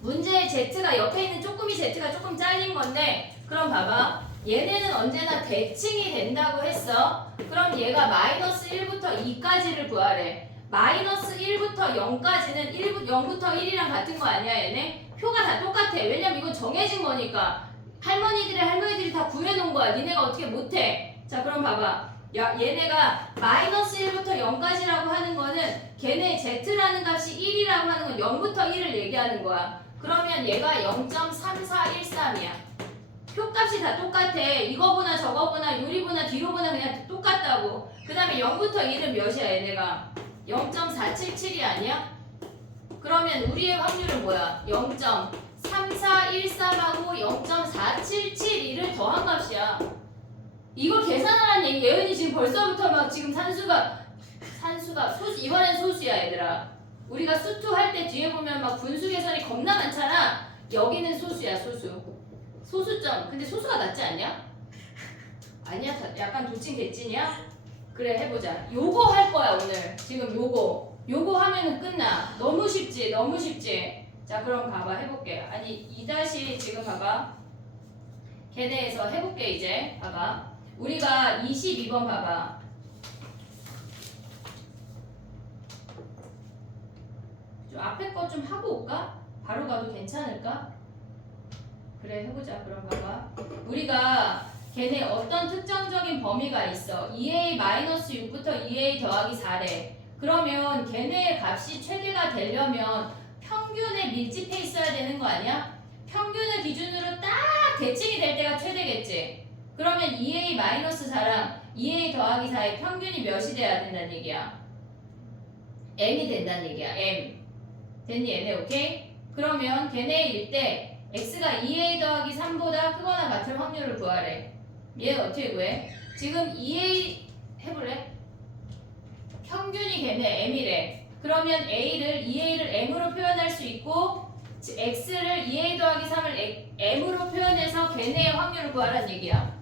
문제의 z가 옆에 있는 쪼끄미 z가 조금 잘린 건데 그럼 봐봐. 얘네는 언제나 대칭이 된다고 했어. 그럼 얘가 마이너스 1부터 2까지를 구하래. 마이너스 1부터 0까지는 0부터 1이랑 같은 거 아니야 얘네? 표가 다 똑같아. 왜냐면 이건 정해진 거니까. 할머니들이 다 구해놓은 거야. 니네가 어떻게 못해. 자 그럼 봐봐. 얘네가 마이너스 1부터 0까지라고 하는 거는 걔네 z라는 값이 1이라고 하는 건 0부터 1을 얘기하는 거야. 그러면 얘가 0.3413이야. 표값이 다 똑같아. 이거보나 저거보나 요리보나 뒤로보나 그냥 똑같다고. 그 다음에 0부터 1은 몇이야 얘네가? 0.477이 아니야? 그러면 우리의 확률은 뭐야? 0.3413하고 0.4772를 더한 값이야. 이걸 계산하라는 얘기. 예은이 지금 벌써부터 막 지금 산수가 소수, 이번엔 소수야 얘들아. 우리가 수투 할 때 뒤에 보면 막 분수 계산이 겁나 많잖아. 여기는 소수야 소수. 소수점. 근데 소수가 낫지 않냐? 아니야? 약간 도친 개찐이야? 그래 해보자. 요거 할 거야 오늘. 지금 요거 하면은 끝나. 너무 쉽지? 너무 쉽지? 자 그럼 봐봐 해볼게. 아니 2- 지금 봐봐. 걔네에서 해볼게 이제. 봐봐. 우리가 22번 봐봐. 좀 앞에 거 좀 하고 올까? 바로 가도 괜찮을까? 그래 해보자. 그럼 봐봐. 우리가 걔네 어떤 특정적인 범위가 있어. 2a-6부터 2a 더하기 4래. 그러면 걔네의 값이 최대가 되려면 평균에 밀집해 있어야 되는 거 아니야? 평균을 기준으로 딱 대칭이 될 때가 최대겠지. 그러면 2a-4랑 2a 더하기 4의 평균이 몇이 돼야 된다는 얘기야? m이 된다는 얘기야. m. 됐니 얘네 오케이? 그러면 걔네일 때 x가 2a 더하기 3보다 크거나 같을 확률을 구하래. 얘는 어떻게 구해? 지금 2a 해볼래? 평균이 걔네 m이래. 그러면2a를 m으로 표현할 수 있고 x를 2a 더하기 3을 m으로 표현해서 걔네의 확률을 구하라는 얘기야.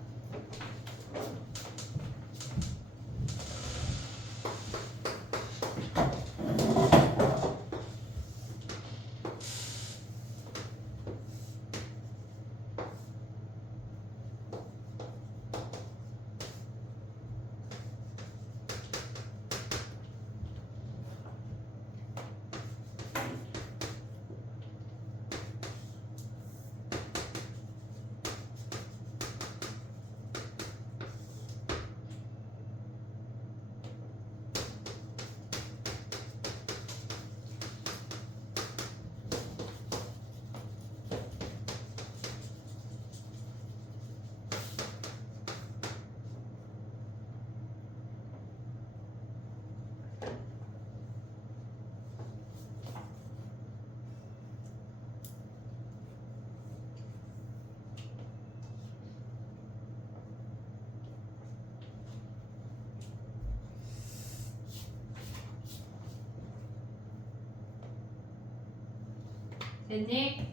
됐니?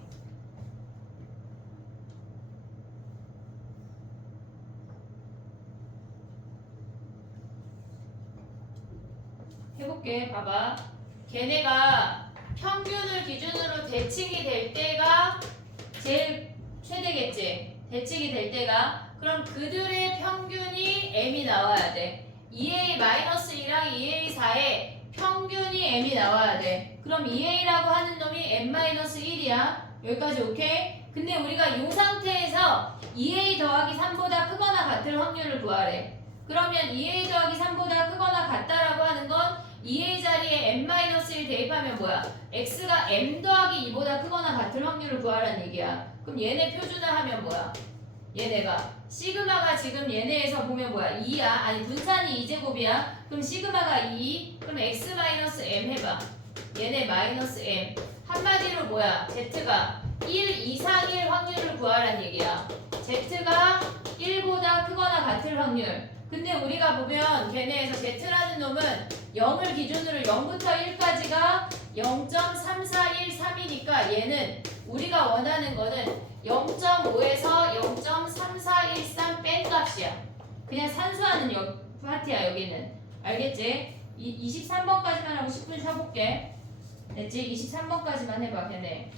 해볼게. 봐봐. 걔네가 평균을 기준으로 대칭이 될 때가 제일 최대겠지. 대칭이 될 때가. 그럼 그들의 평균이 m이 나와야 돼. 2a-2랑 2a-4의 평균이 m이 나와야 돼. 그럼 2a라고 하는 놈이 m-1이야. 여기까지 오케이? 근데 우리가 이 상태에서 2a 더하기 3보다 크거나 같을 확률을 구하래. 그러면 2a 더하기 3보다 크거나 같다라고 하는 건 2a 자리에 m-1 대입하면 뭐야? x가 m 더하기 2보다 크거나 같을 확률을 구하라는 얘기야. 그럼 얘네 표준화하면 뭐야? 얘네가 시그마가 지금 얘네에서 보면 뭐야? 2야. 아니 분산이 2제곱이야. 그럼 시그마가 2. 그럼 x-m 해봐. 얘네 마이너스 m. 한마디로 뭐야? z가 1 이상일 확률을 구하라는 얘기야. z가 1보다 크거나 같을 확률. 근데 우리가 보면 걔네에서 z라는 놈은 0을 기준으로 0부터 1까지가 0.3413이니까 얘는 우리가 원하는 거는 0.5에서 0.3413 뺀 값이야. 그냥 산수하는 파트야 여기는. 알겠지? 23번까지만 하고 10분 쉬어볼게. 됐지? 23번까지만 해봐 걔네.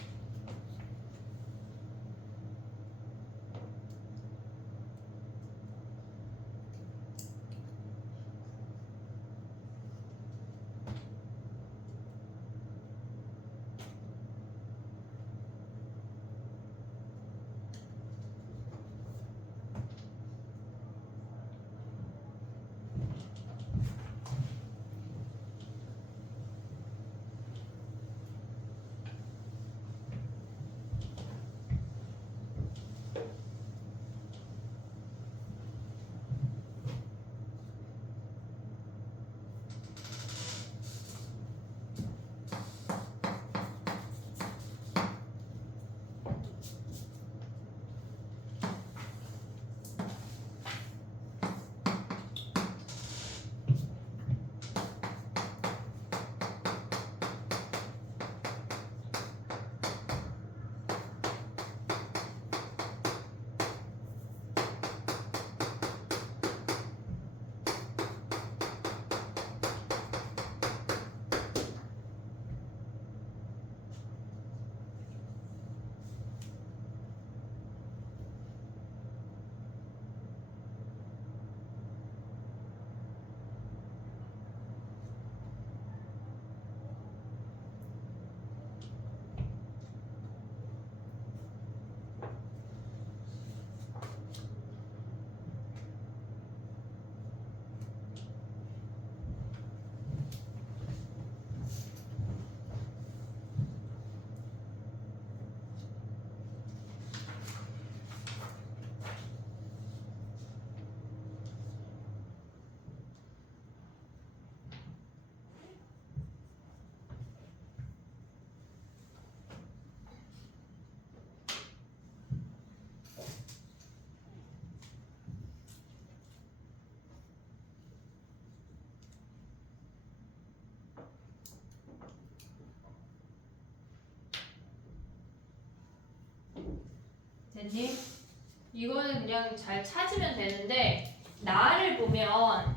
됐니? 이거는 그냥 잘 찾으면 되는데 나를 보면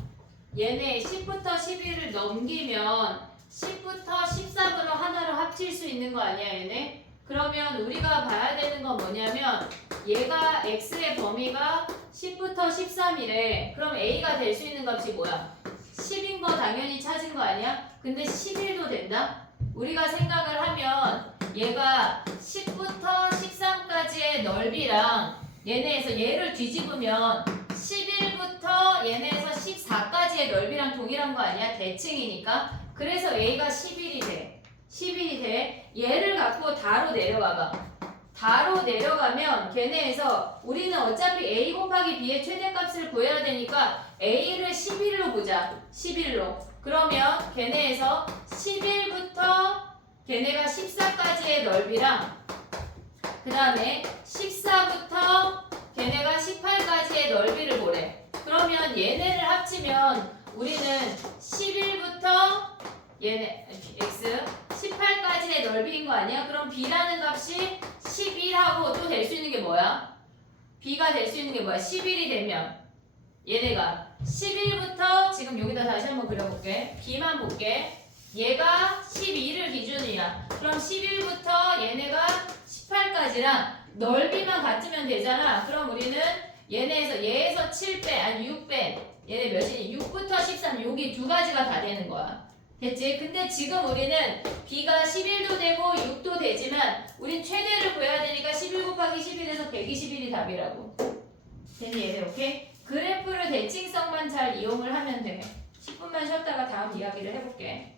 얘네 10부터 11을 넘기면 10부터 13으로 하나로 합칠 수 있는 거 아니야 얘네? 그러면 우리가 봐야 되는 건 뭐냐면 얘가 x의 범위가 10부터 13이래. 그럼 a가 될 수 있는 값이 뭐야? 10인 거 당연히 찾은 거 아니야? 근데 11도 된다? 우리가 생각을 하면 얘가 10부터 13까지의 넓이랑 얘네에서 얘를 뒤집으면 11부터 얘네에서 14까지의 넓이랑 동일한 거 아니야? 대칭이니까. 그래서 A가 11이 돼. 11이 돼. 얘를 갖고 다로 내려가봐. 다로 내려가면 걔네에서 우리는 어차피 A 곱하기 B의 최대값을 구해야 되니까 A를 11로 보자. 11로. 그러면 걔네에서 11부터 걔네가 14까지의 넓이랑 그 다음에 14부터 걔네가 18까지의 넓이를 보래. 그러면 얘네를 합치면 우리는 11부터 얘네 x 18까지의 넓이인 거 아니야? 그럼 b라는 값이 11하고 또 될 수 있는 게 뭐야? b가 될 수 있는 게 뭐야? 11이 되면 얘네가 11부터 지금 여기다 다시 한번 그려볼게. b만 볼게. 얘가 12를 기준이야. 그럼 11부터 얘네가 18까지랑 넓이만 같으면 되잖아. 그럼 우리는 얘네에서 7빼 아니 6빼 얘네 몇이니? 6부터 13 여기 두 가지가 다 되는 거야. 됐지? 근데 지금 우리는 b가 11도 되고 6도 되지만 우린 최대를 구해야 되니까 11 곱하기 11에서 121이 답이라고. 됐니 얘네? 오케이? 그래프를 대칭성만 잘 이용을 하면 돼. 10분만 쉬었다가 다음 이야기를 해볼게.